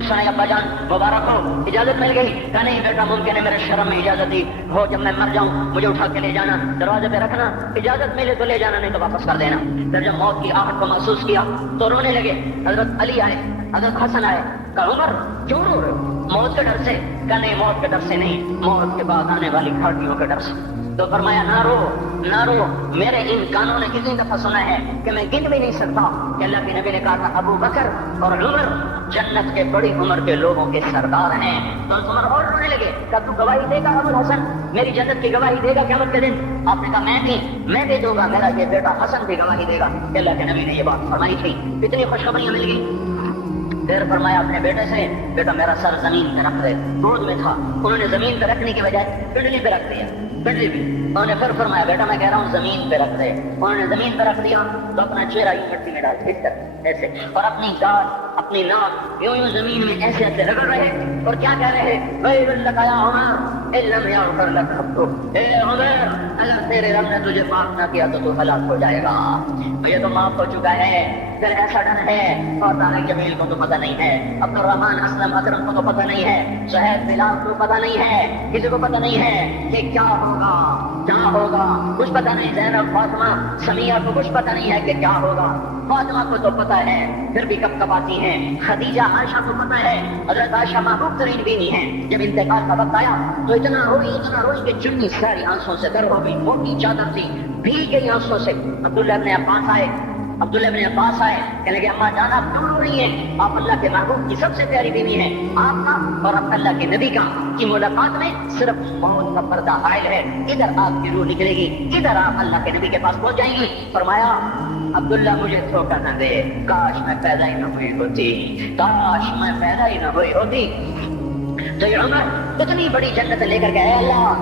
سنائے ابا جان مبارک ہو، اجازت مل گئی؟ کہا نہیں بیٹا ممکن ہے میرے شرم میں اجازت دی ہو، جب میں مر جاؤں مجھے اٹھا کے لے جانا، دروازے پہ رکھنا، اجازت ملے تو لے جانا نہیں تو واپس کر دینا۔ پھر جب موت کی آہٹ کو محسوس کیا تو رونے لگے۔ حضرت علی آئے، حضرت حسن آئے، کہا عمر کیوں رو رہے ہو؟ موت کے ڈر سے؟ کہا نہیں موت کے ڈر سے نہیں، موت کے بعد آنے والی گھاٹیوں کے ڈر سے۔ تو فرمایا نہ رو نہ رو، میرے ان کانوں نے کتنی دفعہ سنا ہے کہ میں گن بھی نہیں سکتا کہ اللہ کے نبی نے کہا تھا ابو بکر اور عمر جنت کے بڑی عمر کے لوگوں کے سردار ہیں۔ تو عمر اور رونے لگے، کہا تو گواہی دے گا ابو الحسن، میری جنت کی گواہی دے گا قیامت کے دن؟ آپ نے کہا میں بھی دوں گا، میرا یہ بیٹا حسن بھی گواہی دے گا کہ اللہ کے نبی نے یہ بات فرمائی تھی۔ اتنی خوشخبریاں مل گئی۔ پھر فرمایا اپنے بیٹے سے بیٹا میرا سر زمین میں رکھ دے، گود میں تھا، انہوں نے زمین پہ رکھنے کی بجائے پنڈلی پہ رکھ دیا، پنڈلی پہ. انہوں نے پھر فرمایا بیٹا میں کہہ رہا ہوں زمین پہ رکھ دے. انہوں نے زمین پہ رکھ دیا تو اپنا چہرہ یوں مٹی میں ڈال اس طرح ایسے، اور اپنی دانت اپنی ناک یوں یوں زمین میں ایسے ایسے رگڑ رہے اور کیا کہہ رہے وَيْلٌ لَكَ يَا عُمَرْ إِن لَّمْ يَغْفِرْ لَكَ رَبُّكَ. اے عمر اگر تیرے رب نے تجھے معاف نہ کیا تو ہلاک ہو جائے گا. مجھے تو معاف ہو چکا ہے. پھر ایسا ڈر ہے اور طارق جمیل کو تو پتہ نہیں ہے، عبد الرحمن اسلم اکرم کو تو پتہ نہیں ہے، صہیب بلال کو پتہ نہیں ہے، کسی کو پتہ نہیں ہے کہ کیا ہوگا کیا ہوگا، کچھ پتہ نہیں. زینب فاطمہ سمیہ کو کچھ پتہ نہیں ہے کہ کیا ہوگا. فاطمہ کو تو پتہ ہے پھر بھی کب کب آتی ہیں. خدیجہ عائشہ کو پتہ ہے، حضرت عائشہ محبوب ترین بیوی ہیں. جب انتقال کا وقت آیا تو اتنا روئی کہ چنی ساری آنسوں سے در ہو گئی، موٹی چادر تھی بھیگ گئی آنسوں سے. عبداللہ ابن عباس آئے کہنے لگے اماں جان آپ کیوں رو رہی ہیں؟ آپ اللہ کے محبوب کی سب سے پیاری بیوی ہیں. آپ کا اور اللہ کے نبی کا کی ملاقات میں صرف موت کا پردہ حائل ہے. ادھر آپ کی روح نکلے گی، ادھر آپ اللہ کے نبی کے پاس پہنچ جائیں گی. فرمایا عبداللہ مجھے دھوکہ نہ دے، کاش میں پیدا ہی نہ ہوئی ہوتی، کاش میں پیدا ہی نہ ہوئی ہوتی. تو یہ عمر اتنی بڑی جنت لے کر گئے اللہ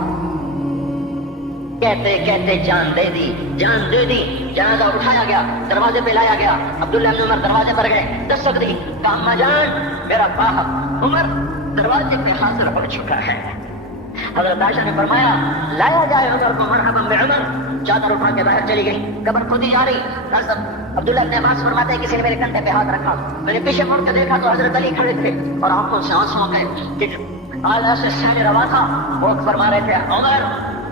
کہتے کہتے جان دے دی. جنازہ اٹھایا گیا، دروازے پہ لایا گیا. عبداللہ بن عمر دروازے پر گئے، دستک دی، کہا اماں جان میرا باپ عمر دروازے پہ حاضر ہو چکا ہے. حضرت عائشہ نے فرمایا لایا جائے عمر کو. مرحبا بعمر. چادر اٹھا کے باہر چلی گئی، قبر کھودی جا رہی. عبداللہ ابن عباس فرماتے ہیں کسی نے میرے کندھے پہ ہاتھ رکھا، میں نے پیچھے مڑ کے دیکھا تو حضرت علی کھڑے تھے اور آنکھوں سے آنسو آ گئے کہ اعلیٰ سے سہنے روا تھا. وہ فرما رہے تھے عمر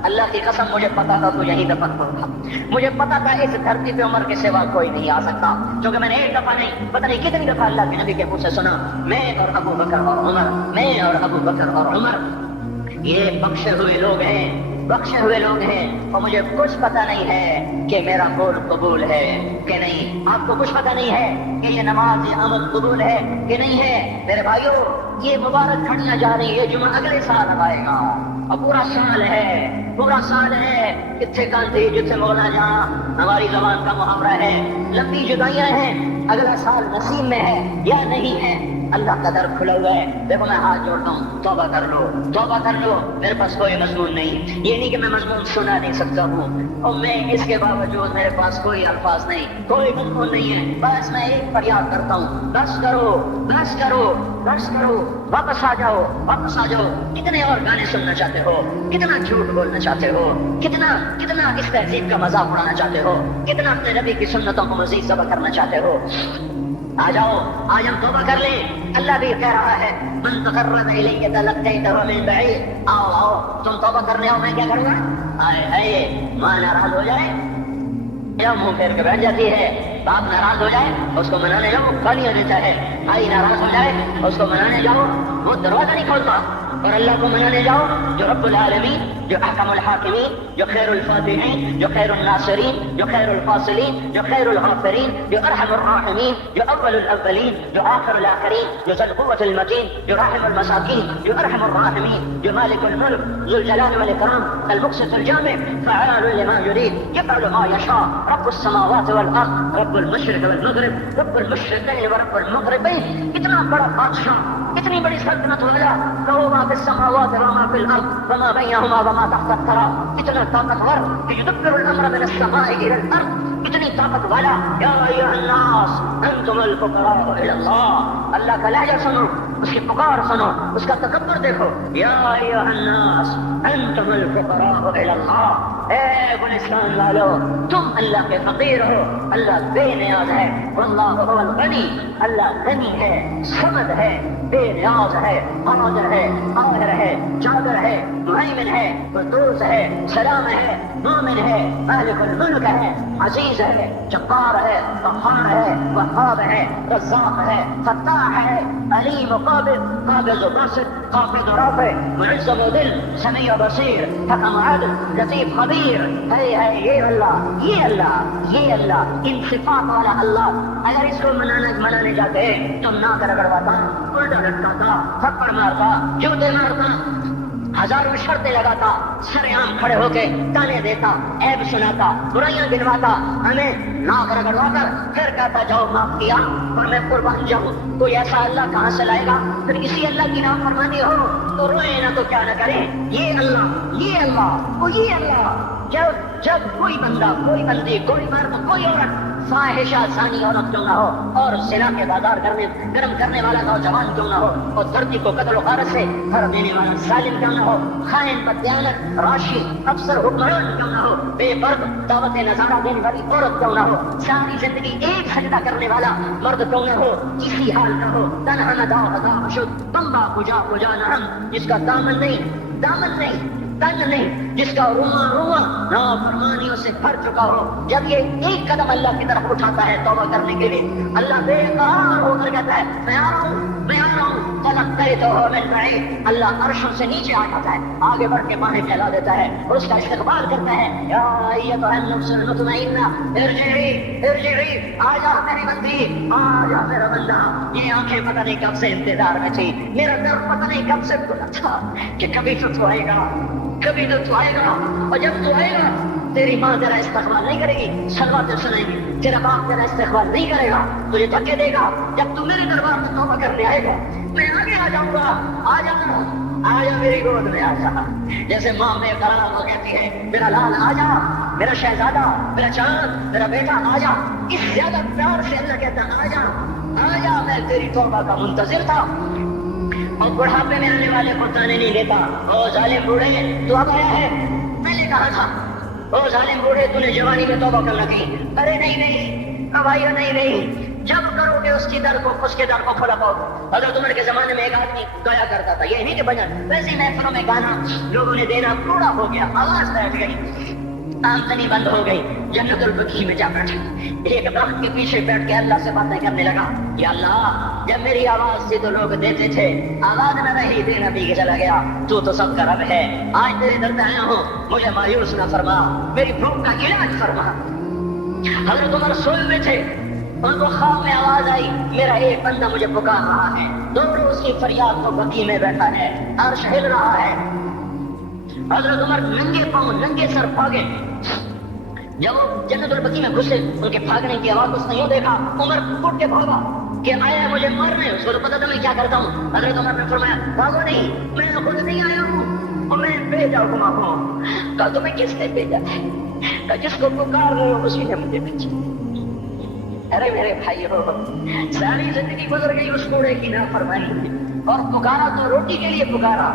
اللہ کی قسم مجھے پتا تھا تو یہی دفن ہوگا، مجھے پتا تھا اس دھرتی پہ عمر کے سوا کوئی نہیں آ سکتا. کیونکہ میں نے ایک دفعہ نہیں پتہ نہیں کتنی دفعہ اللہ کے نبی کے منہ سے سنا میں اور ابو بکر اور عمر، میں اور ابو بکر اور عمر یہ بخشے ہوئے لوگ ہیں اور مجھے کچھ پتہ نہیں ہے کہ میرا قول قبول ہے کہ نہیں. آپ کو کچھ پتہ نہیں ہے کہ یہ نماز یہ عمل قبول ہے کہ نہیں ہے. میرے بھائیو یہ مبارک گھڑیاں جا رہی ہے، جمعہ اگلے سال آئے گا اور پورا سال ہے. کتنے گاندھی جتنے مولا جہاں ہماری زبان کا محاورہ ہے، لمبی جدائیاں ہیں، اگلا سال نصیب میں ہے یا نہیں ہے. اللہ کا در کھلا ہوا ہے. دیکھو میں ہاتھ جوڑتا ہوں، توبہ کر لو. میرے پاس کوئی مضمون نہیں، یہ نہیں کہ میں مضمون سنا نہیں سکتا ہوں اور میں اس کے باوجود میرے پاس کوئی الفاظ نہیں، کوئی مضمون نہیں ہے. بس میں ایک فریاد کرتا ہوں بس کرو، واپس آ جاؤ. کتنے اور گانے سننا چاہتے ہو، کتنا جھوٹ بولنا چاہتے ہو، کتنا اس تہذیب کا مذاق اڑانا چاہتے ہو، کتنا اپنے نبی کی سنتوں کو مزید ذبح کرنا چاہتے ہو. آ جاؤ آج ہم توبہ کر لیں. اللہ بھی کہہ رہا ہے من تقرب الیہ تلقیتہ من بعید. آؤ تم توبہ کرنے آؤ، میں کیا کروں گا؟ آئے ماں ناراض ہو جائے یا منہ پھیر کے بیٹھ جاتی ہے، باپ ناراض ہو جائے اس کو منانے جاؤ گالیاں دیتا ہے، بھائی ناراض ہو جائے اس کو منانے جاؤ وہ دروازہ نہیں کھولتا. اور اللہ کو منانے جاؤ جو رب العالمین، جو احکم الحاکمین، جو خیر الفاتحین، جو خیر الناصرین، جو خیر الفاصلین، جو خیر الغافرین، جو ارحم الراحمین، جو اول الاولین، جو آخر الاخرین، جو ذو القوة المتین، جو راحم المساکین، جو ارحم الراحمین، جو مالک الملک ذو الجلال والاکرام المقسط الجامع فعال لما يريد يفعل ما يشاء رب السماوات والارض رب المشرق والمغرب رب المشرقین ورب المغربین. اتنا بڑا بادشاہ، اتنی بڑی سلطنت والا، لہو ما فی السماوات وما فی الارض وما بینہما وما تحت الثری. اتنا طاقتور کہ یدبر الامر من السماء الى الارض. اتنی طاقت والا یا ایھا الناس انتم الفقراء الى اللہ. اللہ کا لہجہ سنو، اس کی پکار سنو، اس کا تکبر دیکھو. یا ایھا الناس انتم الفقراء الى اللہ. اے گلستان والو تم اللہ کے فقیر ہو، اللہ بے نیاز ہے. واللہ هو الغنی، اللہ غنی ہے، صمد ہے، بے نیاز ہے، قادر ہے، قاہر ہے، جابر ہے، مہیمن ہے، قدوس ہے، سلام ہے، مومن ہے، مالک الملک ہے، عزیز ہے، جبار ہے، قہار ہے، وہاب ہے، رزاق ہے، فتاح ہے، علیم و قابض و باسط، خافض و رافع، معز و مذل، سمیع و بصیر، حکم عدل، لطیف خبیر. ہے یہ اللہ ان صفات والا اللہ. اگر اس کو منانے جاتے تم نہ کر گڑواتا، الٹا لٹکاتا، تھپڑ مارتا، جوتے مارتا، ہزاروں شرطیں لگاتا، سر عام کھڑے ہو کے تانے دیتا، عیب سناتا، برائیاں گنواتا، ہمیں ناک رگڑوا کر پھر کہتا جاؤ معاف کیا اور میں قربان جاؤں. کوئی ایسا اللہ کہاں سے لائے گا؟ پھر کسی اللہ کی نافرمانی ہو تو روئے نہ تو کیا نہ کرے، یہ اللہ، یہ اللہ، وہ یہ اللہ۔ جب کوئی بندہ، کوئی بندی، کوئی مرد، کوئی عورت فاحشہ زانی عورت کیوں نہ ہو اور زنا کے بازار گرم کرنے والا نوجوان کیوں نہ ہو اور دھرتی کو قتل و غارت سے بھر دینے والا ظالم کیوں نہ ہو، خائن، بددیانت، راشی، افسر، حکمران کیوں نہ ہو، بے پرد دعوت نظارہ دینے والی عورت کیوں نہ ہو، ساری زندگی ایک سجدہ کرنے والا مرد کیوں نہ ہو، کسی حال نہ ہو، تنہا نہ داؤ ہدا شد بمبا کجا نہم، جس کا دامن نہیں تن نہیں، جس کا رواں نافرمانیوں سے بھر چکا ہو، جب یہ ایک قدم اللہ کی طرف اٹھاتا ہے توبہ کرنے کے لیے، اللہ بے قرار ہو کر کہتا ہے میں آ رہا ہوں، طلب کرے تو ہو مل رہے، اللہ عرشوں سے نیچے آ جاتا ہے، آگے بڑھ کے باہیں پھیلا دیتا ہے اور اس کا استقبال کرتا ہے، یا ایتھا النفس المطمئنہ ارجعی، آ جا میری بندی، آ جا میرا بندہ۔ یہ آنکھیں پتہ نہیں کب سے انتظار میں تھی، میرا دل پتہ نہیں کب سے کھلا تھا کہ کبھی تو آئے گا، کبھی تو آئے گا، اور جب تو آئے گا تیری ماں تیرا استقبال نہیں کرے گی، صلوات سنائیں گے، تیرا باپ تیرا استقبال نہیں کرے گا، تجھے دھکے دے گا، جب تو میرے دربار میں توبہ کرنے آئے گا میں آگے آ جاؤں گا، آ جا میری گود میں آ جا، جیسے ماں میں کرانا وہ کہتی ہے میرا لال آ جا، میرا شہزادہ، میرا چاند، میرا بیٹا آ جا، اس زیادہ پیار سے اللہ کہتا آ جا، میں تیری توبہ کا منتظر تھا۔ اور بڑھاپے میں آنے والے کو تانے نہیں دیتا، او ظالم بوڑھے تو اب آیا ہے، میں نے کہا تھا او ظالم بوڑھے تو نے جوانی میں توبہ کرنا کی، ارے نہیں اب آئیے، نہیں، جب کرو گے اس کے در کو کھولا پاؤ۔ حضرت عمر کے زمانے میں ایک آدمی گایا کرتا تھا، یہ نہیں کہ بجن، ویسے محفلوں میں گانا لوگوں نے دینا پورا ہو گیا، آواز بیٹھ گئی، آمدنی بند ہو گئی، جنت البقیع میں جا بیٹھا، ایک درخت کے پیچھے بیٹھ کے اللہ سے باتیں کرنے لگا، یا اللہ جب میری آواز سے تو لوگ دیتے تھے، آواز نہ رہی دینا بھی چلا گیا، تو سب کا رب ہے، آج تیرے در پہ آیا ہوں، مجھے مایوس نہ فرما، میری بھوک کا علاج فرما۔ حضرت عمر سوئے ہوئے تھے، ان کو خواب میں آواز آئی میرا ایک بندہ مجھے پکار رہا ہے، دو روز کی فریاد کو بقیع میں بیٹھا ہے، عرش ہل رہا ہے۔ حضرت عمر ننگے پاؤں ننگے سر بھاگے، جب وہ جنت البقیع میں گھسے ان کے بھاگنے کی آواز اس نے یوں دیکھا، عمر اٹھ کے بھاگا کہ آیا مجھے مارنے، اس کو تو پتا تھا میں کیا کرتا ہوں۔ حضرت عمر نے فرمایا بھاگو نہیں، میں خود نہیں آیا ہوں اور میں بھیجا ہوا ہوں۔ کہا تمہیں کس نے بھیجا ہے؟ کہا جس کو پکار رہے ہو اسی نے مجھے بھیجا۔ ارے میرے بھائی ہو، ساری زندگی گزر گئی اس کوڑے کی نافرمانی میں، اور پکارا تو روٹی کے لیے پکارا،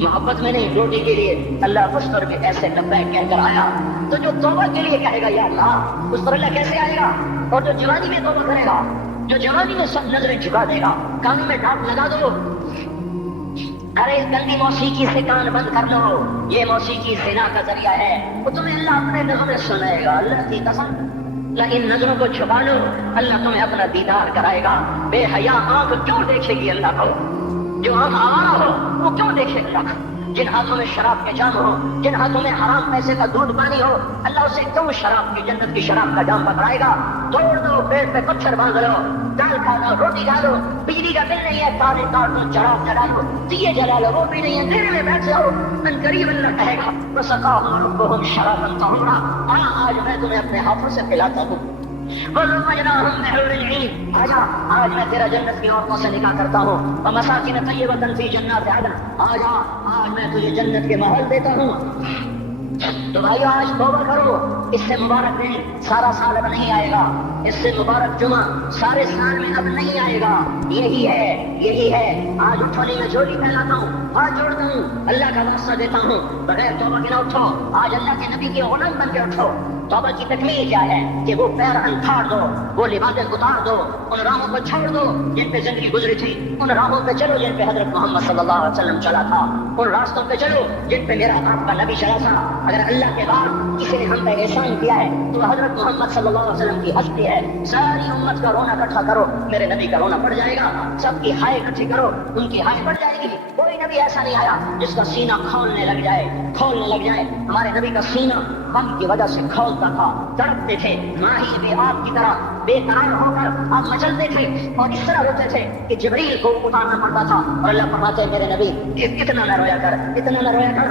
محبت میں نہیں، روٹی کے لیے۔ اللہ خوش کر کے ایسے لبیک کہہ کر آیا، تو جو توبہ کے لیے کہے گا یا اللہ، اس پر اللہ کیسے آئے گا؟ اور جو جوانی میں توبہ کرے گا، جو جوانی میں سب نظریں جھکا دے گا، کانوں میں ڈانٹ لگا دو، ارے اس گندی موسیقی سے کان بند کر لو، یہ موسیقی زنا کا ذریعہ ہے، وہ تمہیں اللہ اپنے نغمے سنائے گا، اللہ کی قسم ان نظروں کو چھپا لو، اللہ تمہیں اپنا دیدار کرائے گا۔ بے حیا آنکھ کیوں دیکھے گی اللہ کو؟ جو آنکھ آوارہ ہو وہ کیوں دیکھے اللہ کو؟ جن ہاتھوں میں شراب کے جام ہو، جن ہاتھوں میں حرام پیسے کا دودھ پانی ہو، اللہ اسے کیوں شراب کی جنت کی شراب کا جام پکڑائے گا؟ توڑ دو، پیٹ پہ پتھر باندھ لو، دال کھا لو، روٹی کھا لو، بجلی کا بل نہیں ہے، تارے کاٹ دو، چراغ جلا لو، دیے جلا لو، وہ بھی نہیں ہے، اندھیرے میں بیٹھ جاؤ، من قریب اللہ کہے گا وسقاهم ربهم شرابا طهورا، آج میں تمہیں اپنے ہاتھوں سے پلاتا ہوں۔ وَزَوَّجْنَاهُم بِحُورٍ عِينٍ، آج میں تیرا جنت کی عورتوں سے نکاح کرتا ہوں، وَمَسَاكِنَ طَيِّبَةً فِي جَنَّاتِ عَدْنٍ، آج میں تجھے جنت کے محل دیتا ہوں۔ تو بھائیو آج توبہ کرو، اس سے مبارک دن سارا سال اب نہیں آئے گا، اس سے مبارک جمعہ سارے سال میں اب نہیں آئے گا، یہی ہے۔ آج اٹھونے میں جھولی پھیلاتا ہوں، ہاتھ جوڑتا ہوں، اللہ کا واسطہ دیتا ہوں، بغیر توبہ کے نہ اٹھو، آج اللہ کے نبی کے غلام بن کے اٹھو۔ توبہ کی تکمیل کیا ہے کہ وہ پیر پھاڑ دو، وہ لباسیں اتار دو، ان راہوں کو چھوڑ دو جن پہ زندگی گزری تھی، ان راہوں پہ چلو جن پہ حضرت محمد صلی اللہ علیہ وسلم چلا تھا، ان راستوں پہ چلو جن پہ میرا آپ کا نبی چلا تھا۔ اگر اللہ کے بعد کسی نے ہم پہ احسان کیا ہے تو حضرت محمد صلی اللہ علیہ وسلم کی ہستی ہے۔ ساری امت کا رونا اکٹھا کرو، میرے نبی کا رونا پڑ جائے گا، سب کی ہائے اکٹھی کرو، ان کی ہائے پڑ جائے گی۔ کوئی نبی ایسا نہیں آیا جس کا سینہ کھولنے لگ جائے۔ ہمارے نبی کا سینہ غم کی وجہ سے کھولتا تھا، تڑپتے تھے، ماہی بے آپ کی طرح بے قرار ہو کر آپ مچلتے تھے اور اس طرح روتے تھے کہ جبریل کو اتارنا پڑتا تھا، اور اللہ فرماتے ہیں میرے نبی اتنا نہ رویا کر، اتنا نہ رویا کر،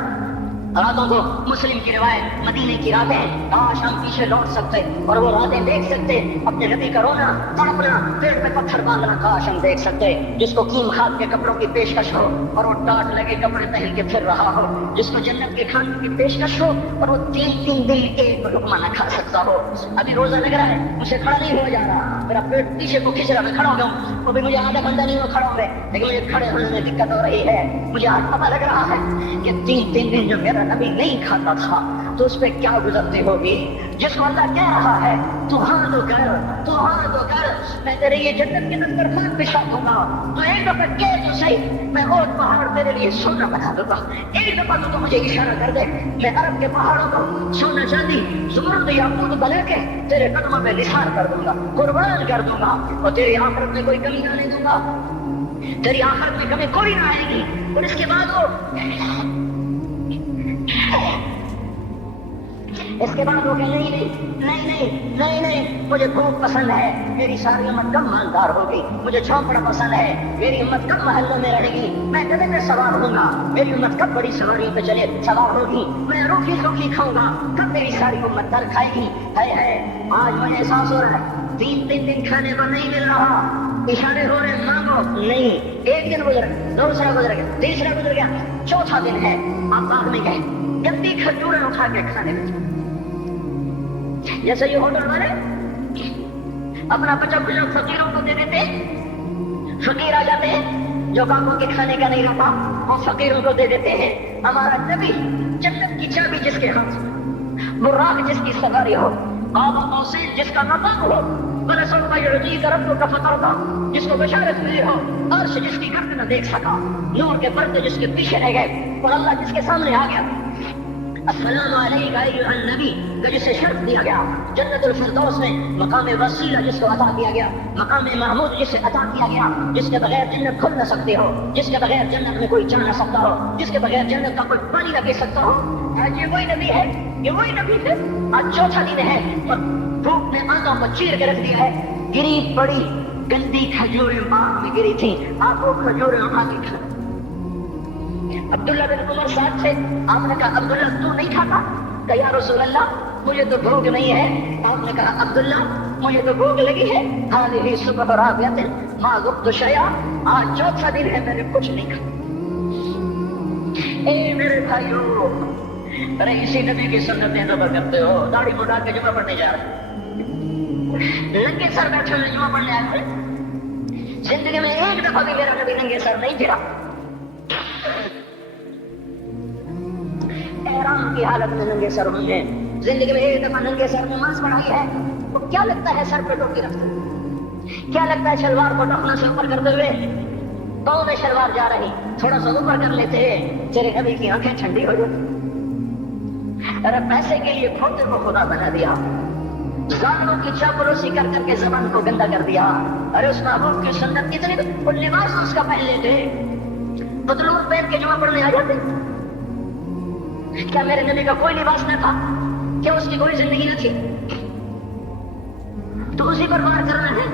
راتوں کو مسلم کی روایت مدینے کی راتیں، کاش ہم پیچھے لوٹ سکتے اور وہ راتیں دیکھ سکتے، اپنے نبی کا رونا تڑپنا، پیڑ پہ پتھر باندھنا، کاش ہم دیکھ سکتے، جس کو قیم خاد کے کپڑوں کی پیشکش ہو اور وہ ٹاٹ لگے کپڑے پہن کے پھر رہا ہو، جس کو جنت کے کھانے کی پیشکش ہو اور وہ 3 دن ایک لقمہ نہ کھا سکتا ہو۔ ابھی روزہ لگ رہا ہے، مجھے کھڑا نہیں ہوا جا رہا، میرا پیٹ پیچھے کو کھینچ رہا، میں کھڑا ہو گیا ہوں، ابھی مجھے آدھا گھنٹہ نہیں ہو کھڑا ہو گئے، لیکن مجھے کھڑے ہونے میں دقت ہو رہی ہے۔ مجھے آج پتہ لگ رہا ہے کہ 3 دن جو میرا نبی نہیں کھاتا تھا تو اس پہ کیا گزرتی ہوگی، جس کو اللہ کہہ رہا ہے تو ہاں تو کر، تو ہاں تو کر، میں تیرے یہ جنت کے دسترخوان بچھا دوں گا، تو ایک دفعہ کہہ تو صحیح، میں اور پہاڑ تیرے لیے سونا بنا دوں گا، ایک دفعہ تو مجھے اشارہ کر دے، میں عرب کے پہاڑوں کو سونا چاندی زمرد یاقوت بنا کے تیرے قدموں میں نثار کر دوں گا، قربان کر دوں گا، اور تیری آخرت میں کوئی کمی نہ لے دوں گا، تیری آخرت میں کمی کوئی نہ آئے گی۔ اور اس کے بعد وہ کہ نہیں، مجھے بھوک پسند ہے، میری ساری امت کم مالدار ہوگی، مجھے جھونپڑا پسند ہے، میری امت کب محلوں میں رہے گی، میں گدھے پہ سوار ہوں گا، میری امت کب بڑی سواری پہ چلے سوار ہوگی، میں روکھی سوکھی کھاؤں گا، کب میری ساری امت در کھائے گی۔ ہے آج مجھے احساس ہو رہا ہے 3 دن کھانے کو نہیں مل رہا، اشارے ہو رہے مانگو نہیں، ایک دن گزر گیا، دوسرا گزر گیا، تیسرا گزر گیا، چوتھا دن ہے، آپ باغ میں گئے، گندی کھجوریں اٹھا کے کھانے لگے، جیسے یہ ہوٹل والے اپنا بچا کچھ فقیروں کو دے دیتے، فقیر آ جاتے ہیں جو کاموں کے کھانے کا نہیں رہتا، وہ فقیروں کو دے دیتے ہیں۔ ہمارا نبی جنت کی چابی جس کے ہاتھ، براق جس کی سواری ہو، آب قوسین جس کا مقام ہو، وَلَسَوْفَ يُعْطِيكَ رَبُّكَ فَتَرْضَىٰ جس کو بشارت ملی ہو، عرش جس کی گرد نہ دیکھ سکا، نور کے پردے جس کے پیچھے رہ گئے، اور اللہ جس کے سامنے آ گیا، السلام علیکہ ایھا النبی جو جسے شرف دیا گیا، جنت الفردوس میں مقام وسیلہ جس کو عطا کیا گیا، مقام محمود جسے عطا کیا گیا، جس کے بغیر جنت کھل نہ سکتی ہو، جس کے بغیر جنت میں کوئی جا نہ سکتا ہو، جس کے بغیر جنت کا کوئی پانی نہ پی سکتا ہو۔ آج یہ وہی نبی ہے، یہ وہی نبی ہے، آج چوتھا دن ہے اور دھوپ نے آنکھوں کو چیر کے رکھ دیا ہے، گری پڑی گندی کھجوریں باغ میں گری تھی، آپ وہ کھجوریں اٹھا کے کھا۔ عبداللہ بن عمر ساتھ سے، آپ نے کہا عبداللہ تو نہیں کھاتا؟ کہ یا رسول اللہ مجھے تو بھوک نہیں ہے۔ آپ نے کہا عبداللہ مجھے تو بھوک لگی ہے، ہذہ صبح رابعۃ ما ذقت شیئا، آج چوتھا دن ہے میں نے کچھ نہیں کھایا۔ اے میرے بھائیو، ارے اسی نبی کی سنتیں دبا کرتے ہو، داڑھی مڈا کے جمعہ پڑھنے جا رہے، ننگے سر بیٹھے ہوئے جمعہ پڑھنے آئے ہوئے، زندگی میں ایک دفعہ بھی میرا نبی ننگے سر نہیں پھرا، احرام کی حالت میں ننگے سر ہوئے ہیں، زندگی میں ایک دفعہ ننگے سر نماز پڑھائی ہے، وہ کیا لگتا ہے سر پہ ٹوپی رکھتے، کیا لگتا ہے شلوار کو ٹخنا سے اوپر کرتے ہوئے، پاؤں میں شلوار جا رہی، تھوڑا سا اوپر کر لیتے ہیں، تیرے نبی کی آنکھیں ٹھنڈی ہو جاتی۔ ارے پیسے کے لیے کھوتے کو خدا بنا دیا، ظالموں کی چاپلوسی کر کر کے زبان کو گندا کر دیا۔ ارے اس محبوب کی سنت کتنی، وہ لباس اس کا پہن لیتے، پتلون پہن کے جمعہ پڑھنے آ جاتے۔ کیا میرے نبی کا کوئی لباس نہ تھا؟ کیا اس کی کوئی زندگی نہ تھی؟ تو اسی پر وار کرنا ہے،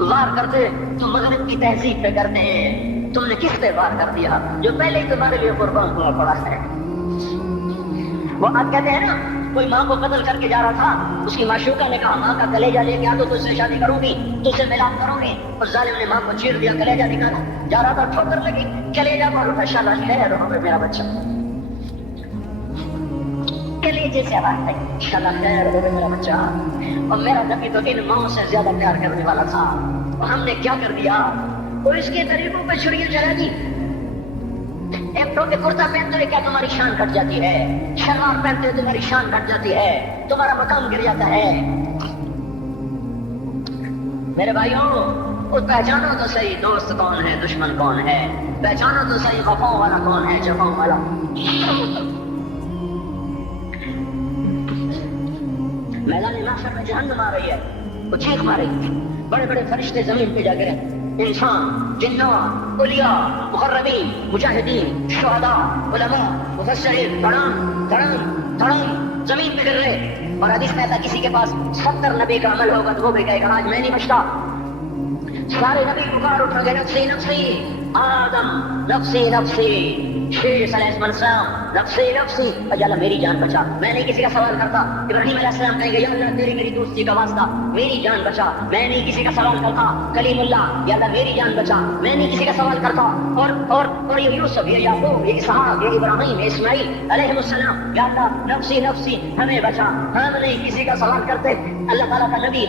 وار کرتے تو مغرب کی تہذیب پہ کرتے ہیں، تم نے کس پہ وار کر دیا جو پہلے ہی تمہارے لیے قربان ہوا پڑا ہے۔ وہ آپ کہتے ہیں نا، کوئی ماں کو قتل کر کے جا رہا تھا، اس کی معشوقہ نے کہا ماں کا کلیجہ لے کے آ تو تجھ سے شادی کروں گی، تجھ سے ملاپ کروں گی، اور ظالم نے ماں کو چیر دیا، کلیجہ نکالا، جا رہا تھا ٹھوکر لگی، کلیجہ مارو شالا خیر ہو میرا بچہ، کلیجے سے آواز آئی شالا خیر ہو میرا بچہ، اور میرا نبی تو ان ماں سے زیادہ پیار کرنے والا تھا، اور ہم نے کیا کر دیا، اور اس کے طریقوں پہ چھڑیاں چلا دی۔ ایک ٹوپی کرتا پہنتے ہوئے کیا تمہاری شان گھٹ جاتی ہے، شلوار پہنتے ہوئے تمہاری شان گھٹ جاتی ہے، تمہارا مقام گر جاتا ہے۔ میرے بھائیوں، وہ پہچانو تو صحیح دوست کون ہے، دشمن کون ہے، پہچانو تو صحیح خفاؤں والا کون ہے، جفاؤں والا۔ میدان محشر میں جہنم آ رہی ہے، وہ چیخ مارے، بڑے بڑے فرشتے زمین پہ جا گرے، انسان، جنات، اولیاء، مقربین، مجاہدین، شہداء، علماء، مفسرین، دھڑام دھڑام دھڑام زمین پہ گر رہے، اور حدیث میں آتا کسی کے پاس 70 نبی کا عمل ہوگا تو وہ بھی کہے گا آج میں نہیں بچتا۔ سارے نبی پکار اٹھو گے، نفسی نفسی، آدم نفسی نفسی، شیش علیہ السلام نفسی نفسی، یا اللہ میری جان بچا، میں نہیں کسی کا سوال کرتا۔ ابراہیم علیہ السلام کہیں گے یا اللہ تیری میری دوستی کا واسطہ میری جان بچا، میں نہیں کسی کا سوال کرتا۔ کلیم اللہ، یا اللہ میری جان بچا، میں نہیں کسی کا سوال کرتا۔ اور یہ یوسف، یہ یعقوب، یہ اسحاق، یہ ابراہیم، یہ اسماعیل علیہ السلام، یا اللہ نفسی نفسی ہمیں بچا، ہم نہیں کسی کا سوال کرتے۔ اللہ تعالیٰ کا نبی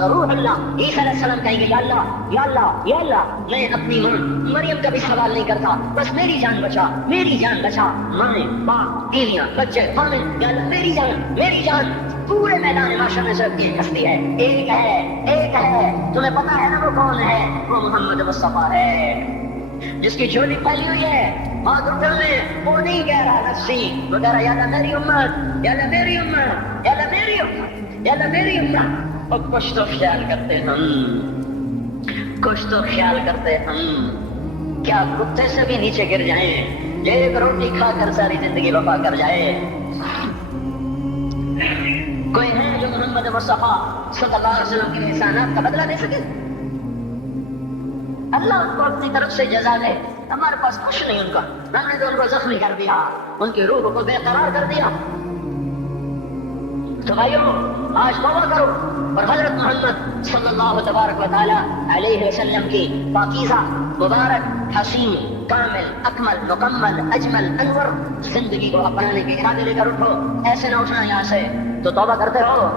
روح اللہ عیسیٰ علیہ السلام کہیں گے یا اللہ یا اللہ یا اللہ، میں اپنی ماں مریم کا بھی سوال نہیں کرتا، بس میری جان بچا، میری جان بچا، ماں باپ بیویاں بچے خامد، یا اللہ میری جان میری جان۔ پورے میدان معاشر میں صرف ایک ہستی ہے، ایک ہے، ایک ہے، تمہیں پتا ہے نا وہ کون ہے؟ وہ محمد مصطفیٰ ہے، جس کی جھولی پھیلی ہوئی ہے ہاتھ اٹھے میں، وہ نہیں کہہ رہا نفسی، وہ کہہ رہا یا اللہ میری امت، یا اللہ میری امت، یا اللہ میری امت، یا اللہ میری امت۔ اور کچھ تو خیال کرتے ہم، کچھ تو خیال کرتے ہم، کیا کتے سے بھی نیچے گر جائیں، ایک روٹی کھا کر ساری زندگی وفا کر جائے۔ کوئی ہے جو محمد مصطفیٰ صلی اللہ علیہ وسلم کی احسانات کا بدلہ دے سکے؟ اللہ ان کو اپنی طرف سے جزا دے، ہمارے پاس کچھ نہیں ان کا، ہم نے تو ان کو زخمی کر دیا، ان کی روح کو بے قرار کر دیا۔ تو بھائیو آج توبہ کرو اور حضرت محمد صلی اللہ تبارک و تعالی علیہ وسلم کی پاکیزہ مبارک حسین کامل اکمل مکمل اجمل انور زندگی کو اپنانے کے ارادے لے کر اٹھو۔ ایسے نہ اٹھنا یہاں سے، تو توبہ کرتے ہو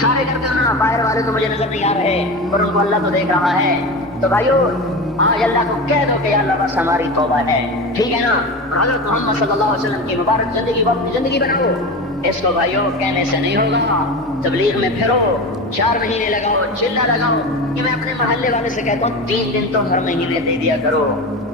سارے کرتے ہو نا، باہر والے تو مجھے نظر نہیں آ رہے اور ان کو اللہ تو دیکھ رہا ہے۔ تو بھائیو آج اللہ کو کہہ دو کہ یا اللہ بس ہماری توبہ ہے، ٹھیک ہے نا؟ حضرت محمد صلی اللہ علیہ وسلم کی مبارک زندگی کو اپنی زندگی بناؤ۔ اس کو بھائیو کہنے سے نہیں ہوگا، تبلیغ میں پھرو، 4 مہینے لگاؤ، چلہ لگاؤ۔ کہ میں اپنے محلے والے سے کہتا ہوں 3 دن تو ہر مہینے دے دیا کرو،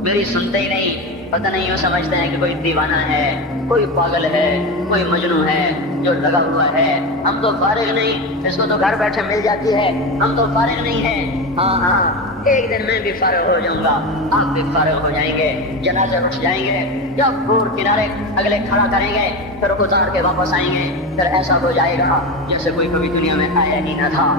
میری سنتے ہی نہیں۔ پتہ نہیں یوں سمجھتے ہیں کہ کوئی دیوانہ ہے، کوئی پاگل ہے، کوئی مجنون ہے جو لگا ہوا ہے۔ ہم تو فارغ نہیں، اس کو تو گھر بیٹھے مل جاتی ہے، ہم تو فارغ نہیں ہیں۔ ہاں ہاں، ایک دن میں بھی فارغ ہو جاؤں گا، آپ بھی فارغ ہو جائیں گے، جنازے اٹھ جائیں گے، جب پور کنارے اگلے کھڑا کریں گے، پھر اتار کے واپس آئیں گے، پھر ایسا ہو جائے گا جیسے کوئی کبھی دنیا میں آیا ہی نہ تھا۔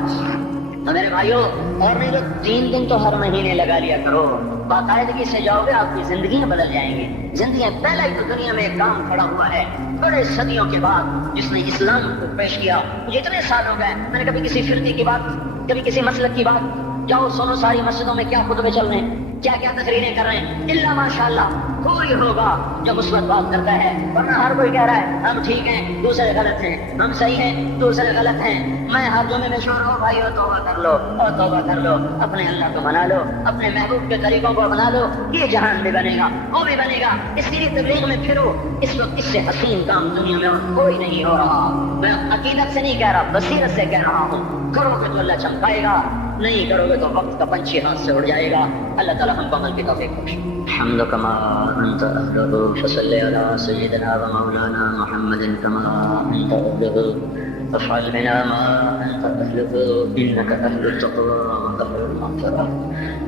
تو میرے بھائیو، اور نہیں تو 3 دن تو ہر مہینے لگا لیا کرو، باقاعدگی سے جاؤ گے، آپ کی زندگیاں بدل جائیں گی۔ زندگیاں پہلا ہی تو دنیا میں ایک کام کھڑا ہوا ہے بڑے صدیوں کے بعد جس نے اسلام کو پیش کیا۔ مجھے اتنے سال ہو گئے، میں نے کبھی کسی فرقے کی بات، کبھی کسی مسلک کی بات، جاؤ سنو ساری مسجدوں میں کیا خطبے چل رہے ہیں، کیا کیا تقریریں کر رہے ہیں، الا ماشاءاللہ کوئی ہوگا جو مثبت بات کرتا ہے، ورنہ ہر کوئی کہہ رہا ہے ہم ٹھیک ہیں دوسرے غلط ہیں، ہم صحیح ہیں دوسرے غلط ہیں۔ میں ہر جمعے میں شور ہوں بھائیو توبہ کر لو، اور توبہ کر لو، اپنے اللہ کو بنا لو، اپنے محبوب کے طریقوں کو بنا لو، یہ جہان بھی بنے گا، وہ بھی بنے گا۔ اس لیے تبلیغ میں پھرو، اس وقت اس سے حسین کام دنیا میں اور کوئی نہیں ہو رہا۔ میں عقیدت سے نہیں کہہ رہا، بصیرت سے کہہ رہا ہوں، کرو گے تو اللہ چمکائے گا، نہیں کرو گے تو وقت کا پنچھی ہاتھ سے اڑ جائے گا۔ اللہ تعالیٰ ہم کو عمل کی توفیق بخشے۔ حمد کما انت اہلہ فصلی علی سیدنا و مولانا محمد کما انت اہلہ افعل بنا ما انت اہلہ انک اہل التقوی واہل المغفرہ۔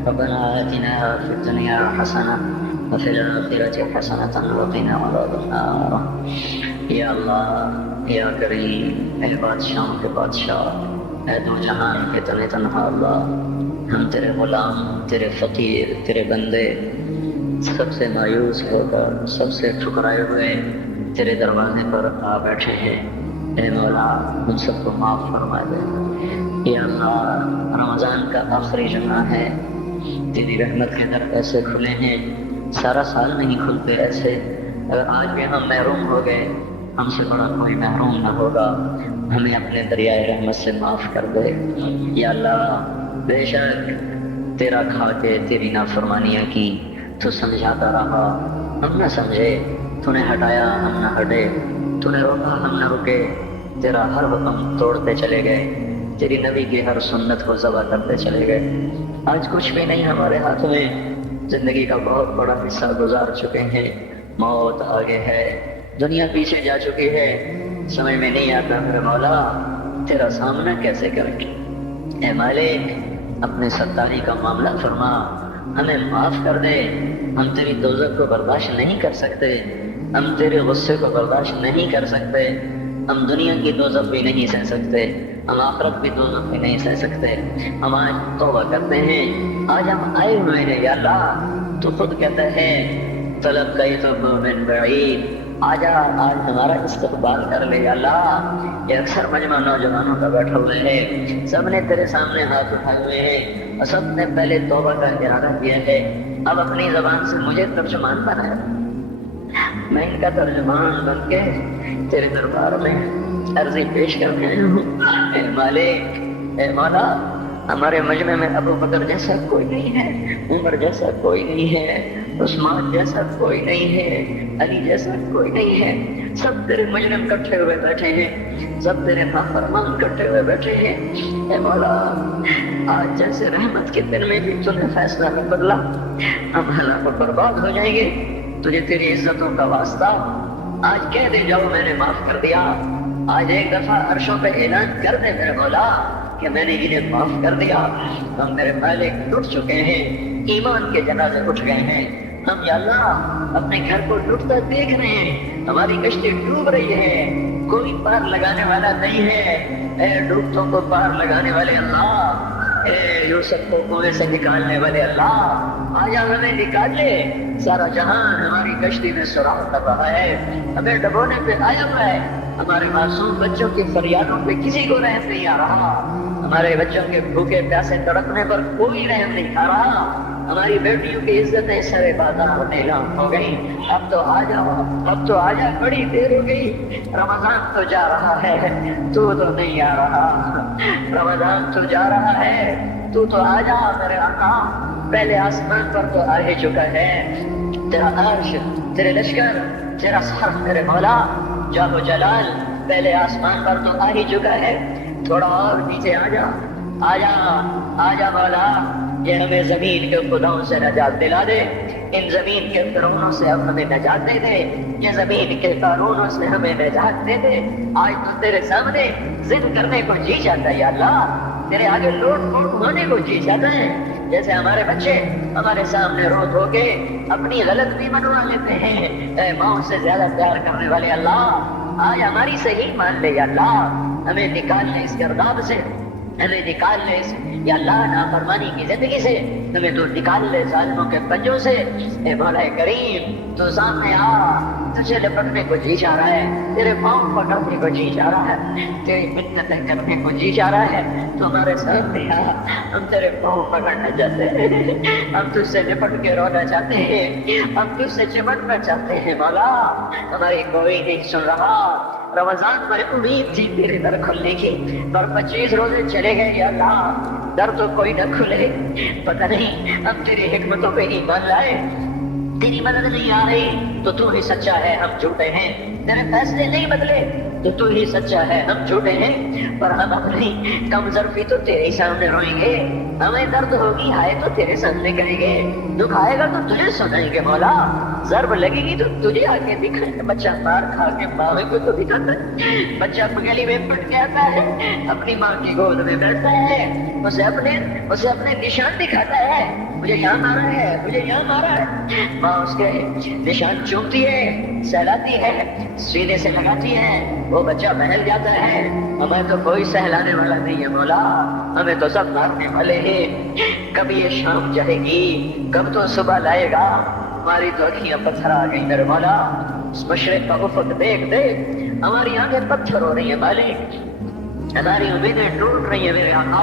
ربنا آتنا فی الدنیا حسنہ وفی الآخرة حسنة وقنا عذاب النار۔ یا اللہ یا کریم، اے بادشاہوں کے بادشاہ، اے دو جہان کے تنے تنہا اللہ، ہم تیرے غلام، تیرے فقیر، تیرے بندے سب سے مایوس ہو کر، سب سے ٹھکرائے ہوئے تیرے دروازے پر آ بیٹھے ہیں۔ اے مولا ہم سب کو معاف فرما دے۔ یا اللہ رمضان کا آخری جمعہ ہے، تیری رحمت کے در ایسے کھلے ہیں، سارا سال نہیں کھلتے ایسے۔ اگر آج بھی ہم محروم ہو گئے، ہم سے بڑا کوئی محروم نہ ہوگا، ہمیں اپنے دریائے رحمت سے معاف کر دے۔ یا اللہ بے شک تیرا کھا کے تیری نافرمانیاں کی، تو سمجھاتا رہا ہم نہ سمجھے، تو نے ہٹایا ہم نہ ہٹے، تو نے روکا ہم نہ رکے، تیرا ہر حکم توڑتے چلے گئے، تیری نبی کی ہر سنت کو ذبح کرتے چلے گئے۔ آج کچھ بھی نہیں ہمارے ہاتھ میں، زندگی کا بہت بڑا حصہ گزار چکے ہیں، موت آگے ہے، دنیا پیچھے جا چکی ہے، سمجھ میں نہیں آتا میرے مولا تیرا سامنا کیسے کریں۔ اے مالک اپنے ستاری کا معاملہ فرما، ہمیں معاف کر دے، ہم تیری دوزخ کو برداشت نہیں کر سکتے، ہم تیرے غصے کو برداشت نہیں کر سکتے، ہم دنیا کی دوزخ بھی نہیں سہ سکتے، ہم آخرت کی دوزخ بھی نہیں سہ سکتے۔ ہم آج توبہ کرتے ہیں، آج ہم آئے ہوئے ہیں یا اللہ، تو خود کہتا ہے تلقیتہ من بعید، آجا آج ہمارا استقبال کر لے یا اللہ۔ یہ اکثر مجمع نوجوانوں کا بیٹھا ہوئے ہے، سب نے تیرے سامنے ہاتھ اٹھائے ہوئے ہیں اور سب نے پہلے توبہ کا ارادہ کیا ہے، اب اپنی زبان سے مجھے ترجمان بنا، میں ان کا ترجمان بن کے تیرے دربار میں عرضی پیش کرنے آیا ہوں۔ اے مالک، اے مولا، ہمارے مجمع میں ابو بکر جیسا کوئی نہیں ہے، عمر جیسا کوئی نہیں ہے، عثمان جیسا کوئی نہیں ہے، علی جیسا کوئی نہیں ہے، سب تیرے مجمع میں اکٹھے ہوئے بیٹھے ہیں، سب تیرے نافرمان اکٹھے ہوئے بیٹھے ہیں۔ اے مولا، آج جیسے رحمت کے دن میں بھی تو نے فیصلہ نہ بدلا، ہم ہلاک اور برباد ہو جائیں گے، تجھے تیری عزتوں کا واسطہ آج کہہ دے جاؤ میں نے معاف کر دیا، آج ایک دفعہ عرشوں پہ اعلان کر دے میرے مولا کہ میں نے انہیں معاف کر دیا۔ ہم میرے مالک لٹ چکے ہیں، ایمان کے جنازے اٹھ گئے ہیں، ہم یا اللہ اپنے گھر کو لٹتا دیکھ رہے ہیں، ہماری کشتی ڈوب رہی ہے، کوئی پار لگانے والا نہیں ہے۔ اے ڈوبتوں کو پار لگانے والے اللہ، اے یوسف کو کنویں سے نکالنے والے اللہ، آیا ہمیں نکال لے۔ سارا جہان ہماری کشتی میں سراغ کر رہا ہے، ہمیں ڈبونے پہ آیا ہوا ہے، ہمارے معصوم بچوں کی فریادوں پہ کسی کو رحم نہیں آ رہا، ہمارے بچوں کے بھوکے پیاسے تڑپنے پر کوئی رحم نہیں آ رہا، ہماری بیٹیوں کی عزتیں سرے بازار نیلام ہو گئی۔ اب تو آ جاؤ، اب تو آ جا، بڑی دیر ہو گئی، رمضان تو جا رہا ہے، تو نہیں آ رہا، رمضان تو جا رہا ہے، تو آ جا میرے آقا۔ پہلے آسمان پر تو آ ہی چکا ہے، تیرا عرش، تیرے لشکر، تیرا سر میرے مولا جاہ و جلال پہلے آسمان پر تو آ ہی چکا ہے، تھوڑا اور نیچے آ جا، آ جا، آ جا مولا، یہ ہمیں زمین کے خداؤں سے نجات دلا دے، ان زمین کے فرعونوں سے اب ہمیں نجات دے دے، یہ زمین کے قارونوں سے ہمیں نجات دے دے۔ آج تو تیرے سامنے ضد کرنے کو جی چاہتا ہے یا اللہ، تیرے آگے لوٹ پوٹ ہونے کو جی چاہتا ہے، جیسے ہمارے بچے ہمارے سامنے رو دھو کے اپنی غلط بھی منوا لیتے ہیں۔ اے ماں سے زیادہ پیار کرنے والے اللہ، آج ہماری صحیح مان لے یا اللہ، ہمیں نکال لے اس گرداب سے، ہمیں نکال لے اس یا اللہ نافرمانی کی زندگی سے، ہمیں تو نکال لے ظالموں کے پنجوں سے۔ اے مولا کریم، تو سامنے آ، تجھے لپٹنے کو جی چاہ رہا ہے، تیرے پاؤں پکڑنے کو جی چاہ رہا ہے، تیری منتیں کرنے کو جی چاہ رہا ہے، تو ہمارے سامنے آ، ہم تیرے پاؤں پکڑنا چاہتے ہیں، ہم تجھ سے لپٹ کے رونا چاہتے ہیں، ہم تجھ سے چمٹنا چاہتے ہیں مولا، ہماری کوئی نہیں سن رہا۔ رمضان پر امید تھی تیرے در کھلنے کی، پر 25 روزے چلے گئے یا اللہ، در تو کوئی نہ کھلے، پتہ نہیں ہم تیری حکمتوں پہ ایمان لائے، تیری مدد نہیں آ رہی تو ہی سچا ہے، ہم جھوٹے ہیں، تیرے فیصلے نہیں بدلے تو ہی سچا ہے، ہم جھوٹے ہیں، پر ہم اپنی کم ظرفی تو تیرے سامنے روئیں گے، ہمیں درد ہوگی ہائے تو تیرے سامنے کہیں گے، دکھ آئے گا تو تجھے سنائیں گے مولا، ضرب لگے گی تو تجھے آ کے دکھائیں گے۔ بچہ مار کھا کے ماں کو تو دکھاتا ہے، بچہ گلی میں پٹ کے آتا ہے، اپنی ماں کی گود میں بیٹھتا ہے، اسے اپنے نشان دکھاتا ہے، مجھے یہاں مارا ہے، مجھے یہاں مارا ہے، ماں اس کے نشان چومتی ہے، سہلاتی ہے، سینے سے لگاتی ہے، وہ بچہ بہل جاتا ہے۔ ہمیں تو کوئی سہلانے والا نہیں ہے مولا، ہمیں تو سب مارنے والے ہیں۔ کب یہ شام جائے گی، کب تو صبح لائے گا، ہماری تو اکھیاں پتھر آ گئی میرے مولا، اس مشرق کا افق دیکھ دیکھ ہماری آنکھیں پتھر ہو رہی ہیں مالک، ہماری امیدیں ٹوٹ رہی ہیں میرے آقا۔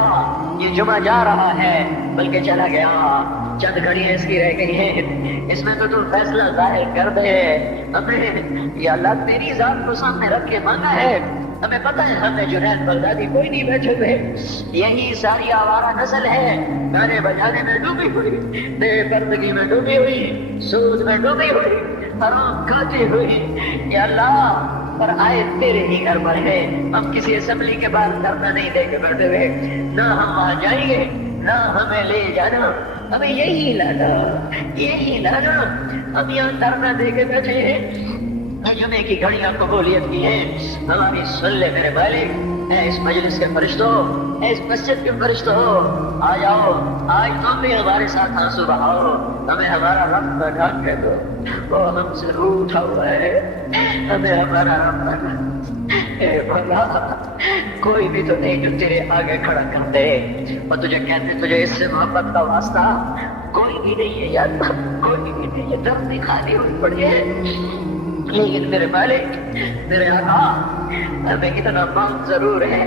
یہ جمعہ جا رہا ہے بلکہ چلا گیا، چند گھڑیاں اس کی رہ گئی ہیں، اس میں تو فیصلہ ظاہر کر دے۔ ہمیں یا اللہ تیری ذات کو سامنے رکھ کے مانگا ہے، ہمیں پتہ ہے ہمیں جنید بغدادی کوئی نہیں بیٹھے ہوئے، یہی ساری آوارہ نسل ہے، گانے بجانے میں ڈوبی ہوئی، بے پردگی میں ڈوبی ہوئی، سود میں ڈوبی ہوئی، حرام کھاتی ہوئی، یا اللہ پر آئے تیرے ہی گھر پر ہے، ہم کسی اسمبلی کے بعد دھرنا نہیں دے کے بیٹھے ہوئے، نہ ہم وہاں جائیں گے، نہ ہمیں لے جانا، ہمیں یہی لانا، یہی لانا، ہم یہاں دھرنا دے کے بیٹھے ہیں، جمعے کی گھڑیاں قبولیت کی ہیں، ہماری سن لے میرے مالک، اے اس مجلس کے فرشتوں، اے اس مسجد کے فرشتوں، آ جاؤ، آج تم بھی ہمارے ساتھ آنسو بہاؤ، ہمیں ہمارا رب بنا کے دو، وہ ہم سے روٹھا ہوا ہے، ہمیں ہمارا رب بنا، اے بھلا کوئی بھی تو نہیں جو تیرے آگے کھڑا کر دے اور تجھے کہتے تجھے اس سے محبت کا واسطہ، کوئی بھی نہیں ہے یا اللہ، کوئی بھی نہیں ہے، دھرتی خالی ہوئی پڑی ہے، لیکن میرے مالک، میرے آقا، ہمیں اتنا موت ضرور ہے،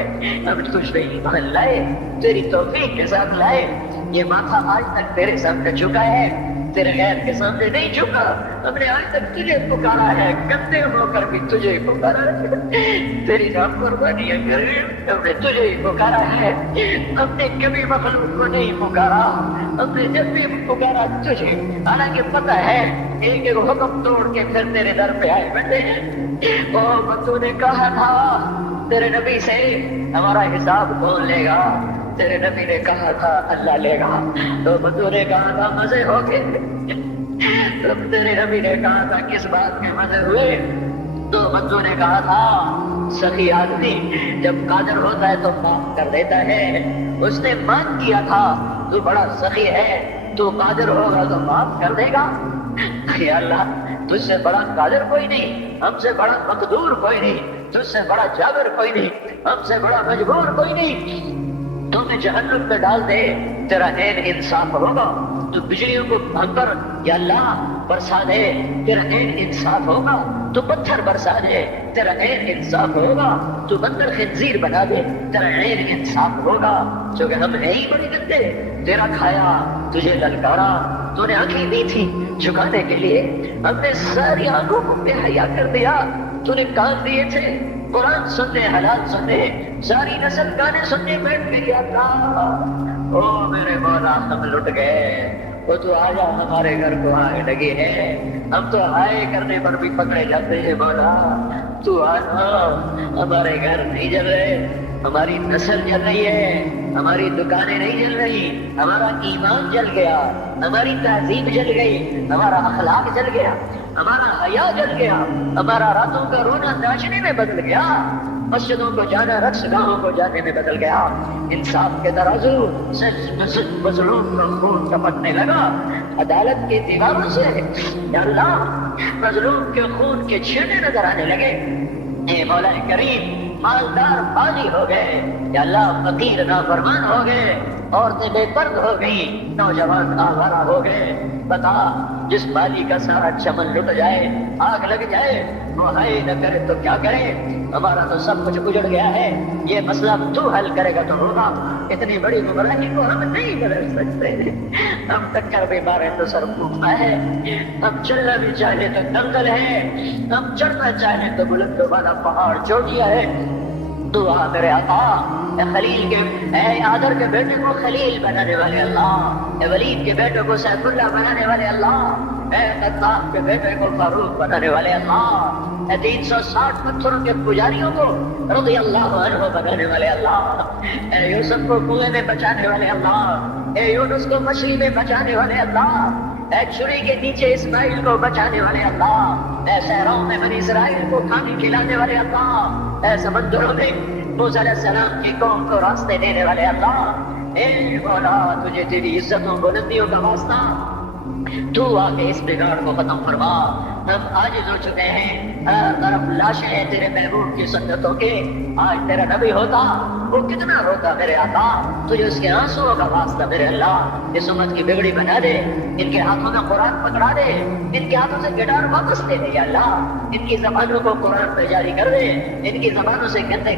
ہم تجھ پہ ایمان لائے، تیری توفیق کے ساتھ لائے، یہ ماتھا آج تک تیرے سامنے جھکا ہے، تیرے غیر کے سامنے نہیں جھکا، ہم نے آج تک تجھے پکارا ہے، گندے ہو کر بھی تجھے پکارا ہے، تیری نافرمانی ہے کریم، ہم نے تجھے ہی پکارا ہے، ہم نے کبھی مخلوق کو نہیں پکارا، ہم نے جب بھی پکارا تجھے، حالانکہ پتہ ہے ایک ایک حکم توڑ کے پھر تیرے در پہ آئے بیٹھے ہیں۔ او تو نے کہا تھا تیرے نبی سے ہمارا حساب کون لے گا، تیرے نبی نے کہا تھا اللہ لے گا، تو تو نے کہا تھا مزے ہو گئے، تو تیرے نبی نے کہا تھا کس بات کے مزے ہوئے، تو بندوں نے کہا تھا سخی آدمی جب قادر ہوتا ہے تو معاف کر دیتا ہے، اس نے مان کیا تھا تو بڑا سخی ہے، تو قادر ہوگا تو معاف کر دے گا، یا اللہ تجھ سے بڑا قادر کوئی نہیں، ہم سے بڑا مقدور کوئی نہیں، تجھ سے بڑا جابر کوئی نہیں، ہم سے بڑا مجبور کوئی نہیں، تمہیں جہنم میں ڈال دے تیرا عین انصاف ہوگا، تو بجلیوں کو بھن کر یا اللہ برسا دے تیرا عین انصاف ہوگا، تو پتھر برسا دے تیرا عین انصاف ہوگا، تو بندر خنزیر بنا دے تیرا عین انصاف ہوگا، چونکہ ہم ہیں ہی بڑے گندے، تیرا کھایا تجھے للکارا، تو نے آنکھیں دی تھی جھکانے کے لیے، ہم نے ساری آنکھوں کو بے حیا کر دیا، تو نے کان دیے تھے قرآن سننے حلال سننے، ساری نسل گانے سننے بیٹھ گئی اللہ، او میرے مولا ہم لٹ گئے، وہ تو آجا ہمارے گھر کو آگ لگی ہے، ہم تو آئے کرنے پر بھی پکڑے جاتے ہیں مولا، تو آنا، ہمارے گھر نہیں جل رہے، ہماری نسل جل رہی ہے، ہماری دکانیں نہیں جل رہی، ہمارا ایمان جل گیا، ہماری تہذیب جل گئی، ہمارا اخلاق جل گیا، ہمارا حیا جل گیا، ہمارا راتوں کا رونا ناچنے میں بدل گیا، مسجدوں کو جانا رقص گاہوں کو جانے میں بدل گیا، انصاف کے ترازو سے مظلوم کا خون ٹپکنے لگا، عدالت کی دیواروں سے یا اللہ مظلوم کے خون کے چھینٹے نظر آنے لگے، اے مولا کریم مالدار باغی ہو گئے، یا اللہ فقیر نافرمان ہو گئے، عورتیں بے پرد ہو گئی، نوجوان آوارہ ہو گئے، بتا جس بالی کا سارا چمن لٹ جائے، آگ لگ جائے، وہ ہائے نہ کرے تو کیا کرے، ہمارا تو سب کچھ اجڑ گیا ہے، یہ مسئلہ تو حل کرے گا تو ہوگا، اتنی بڑی گمراہی کو ہم نہیں بدل سکتے، ہم ٹکر بھی مارے تو سر پھوٹتا ہے، ہم چلنا بھی چاہے تو دنگل ہے، ہم چڑھنا چاہے تو بلند والا پہاڑ چوٹیا ہے، تو آ میرے آقا، اے خلیل کے، اے آدر کے بیٹے کو خلیل بنانے والے اللہ، اے ولید کے بیٹے کو سیف اللہ بنانے والے اللہ، اے خطاب کے بیٹے کو فاروق بنانے والے اللہ، اے 360 پتھروں کے پجاریوں کو رضی اللہ عنہ بنانے والے اللہ، اے یوسف کو کنویں میں بچانے والے اللہ، اے یونس کو مچھلی میں بچانے والے اللہ، اے چھری کے نیچے اسماعیل کو بچانے والے اللہ، اے صحراؤں میں بنی اسرائیل کو کھانے کھلانے والے اللہ، اے سمندروں میں موسیٰ علیہ السلام کی قوم کو راستے دینے والے اللہ، اے مولا تجھے تیری عزتوں بلندیوں کا واسطہ، تو آ کے اس بگاڑ کو ختم فرما، ہم عاجز ہو چکے ہیں، ہر طرف لاشیں ہیں تیرے محبوب کی سنتوں کے، آج تیرا نبی ہوتا وہ کتنا روتا میرے آقا، تجھے اس کے آنسوؤں کا واسطہ میرے اللہ، اس امت کی بگڑی بنا دے، ان کے ہاتھوں میں قرآن پکڑا دے، ان کے ہاتھوں سے گٹار واپس لے دے یا اللہ، ان کی زبانوں کو قرآن پہ جاری کر دے، ان کی زبانوں سے گندے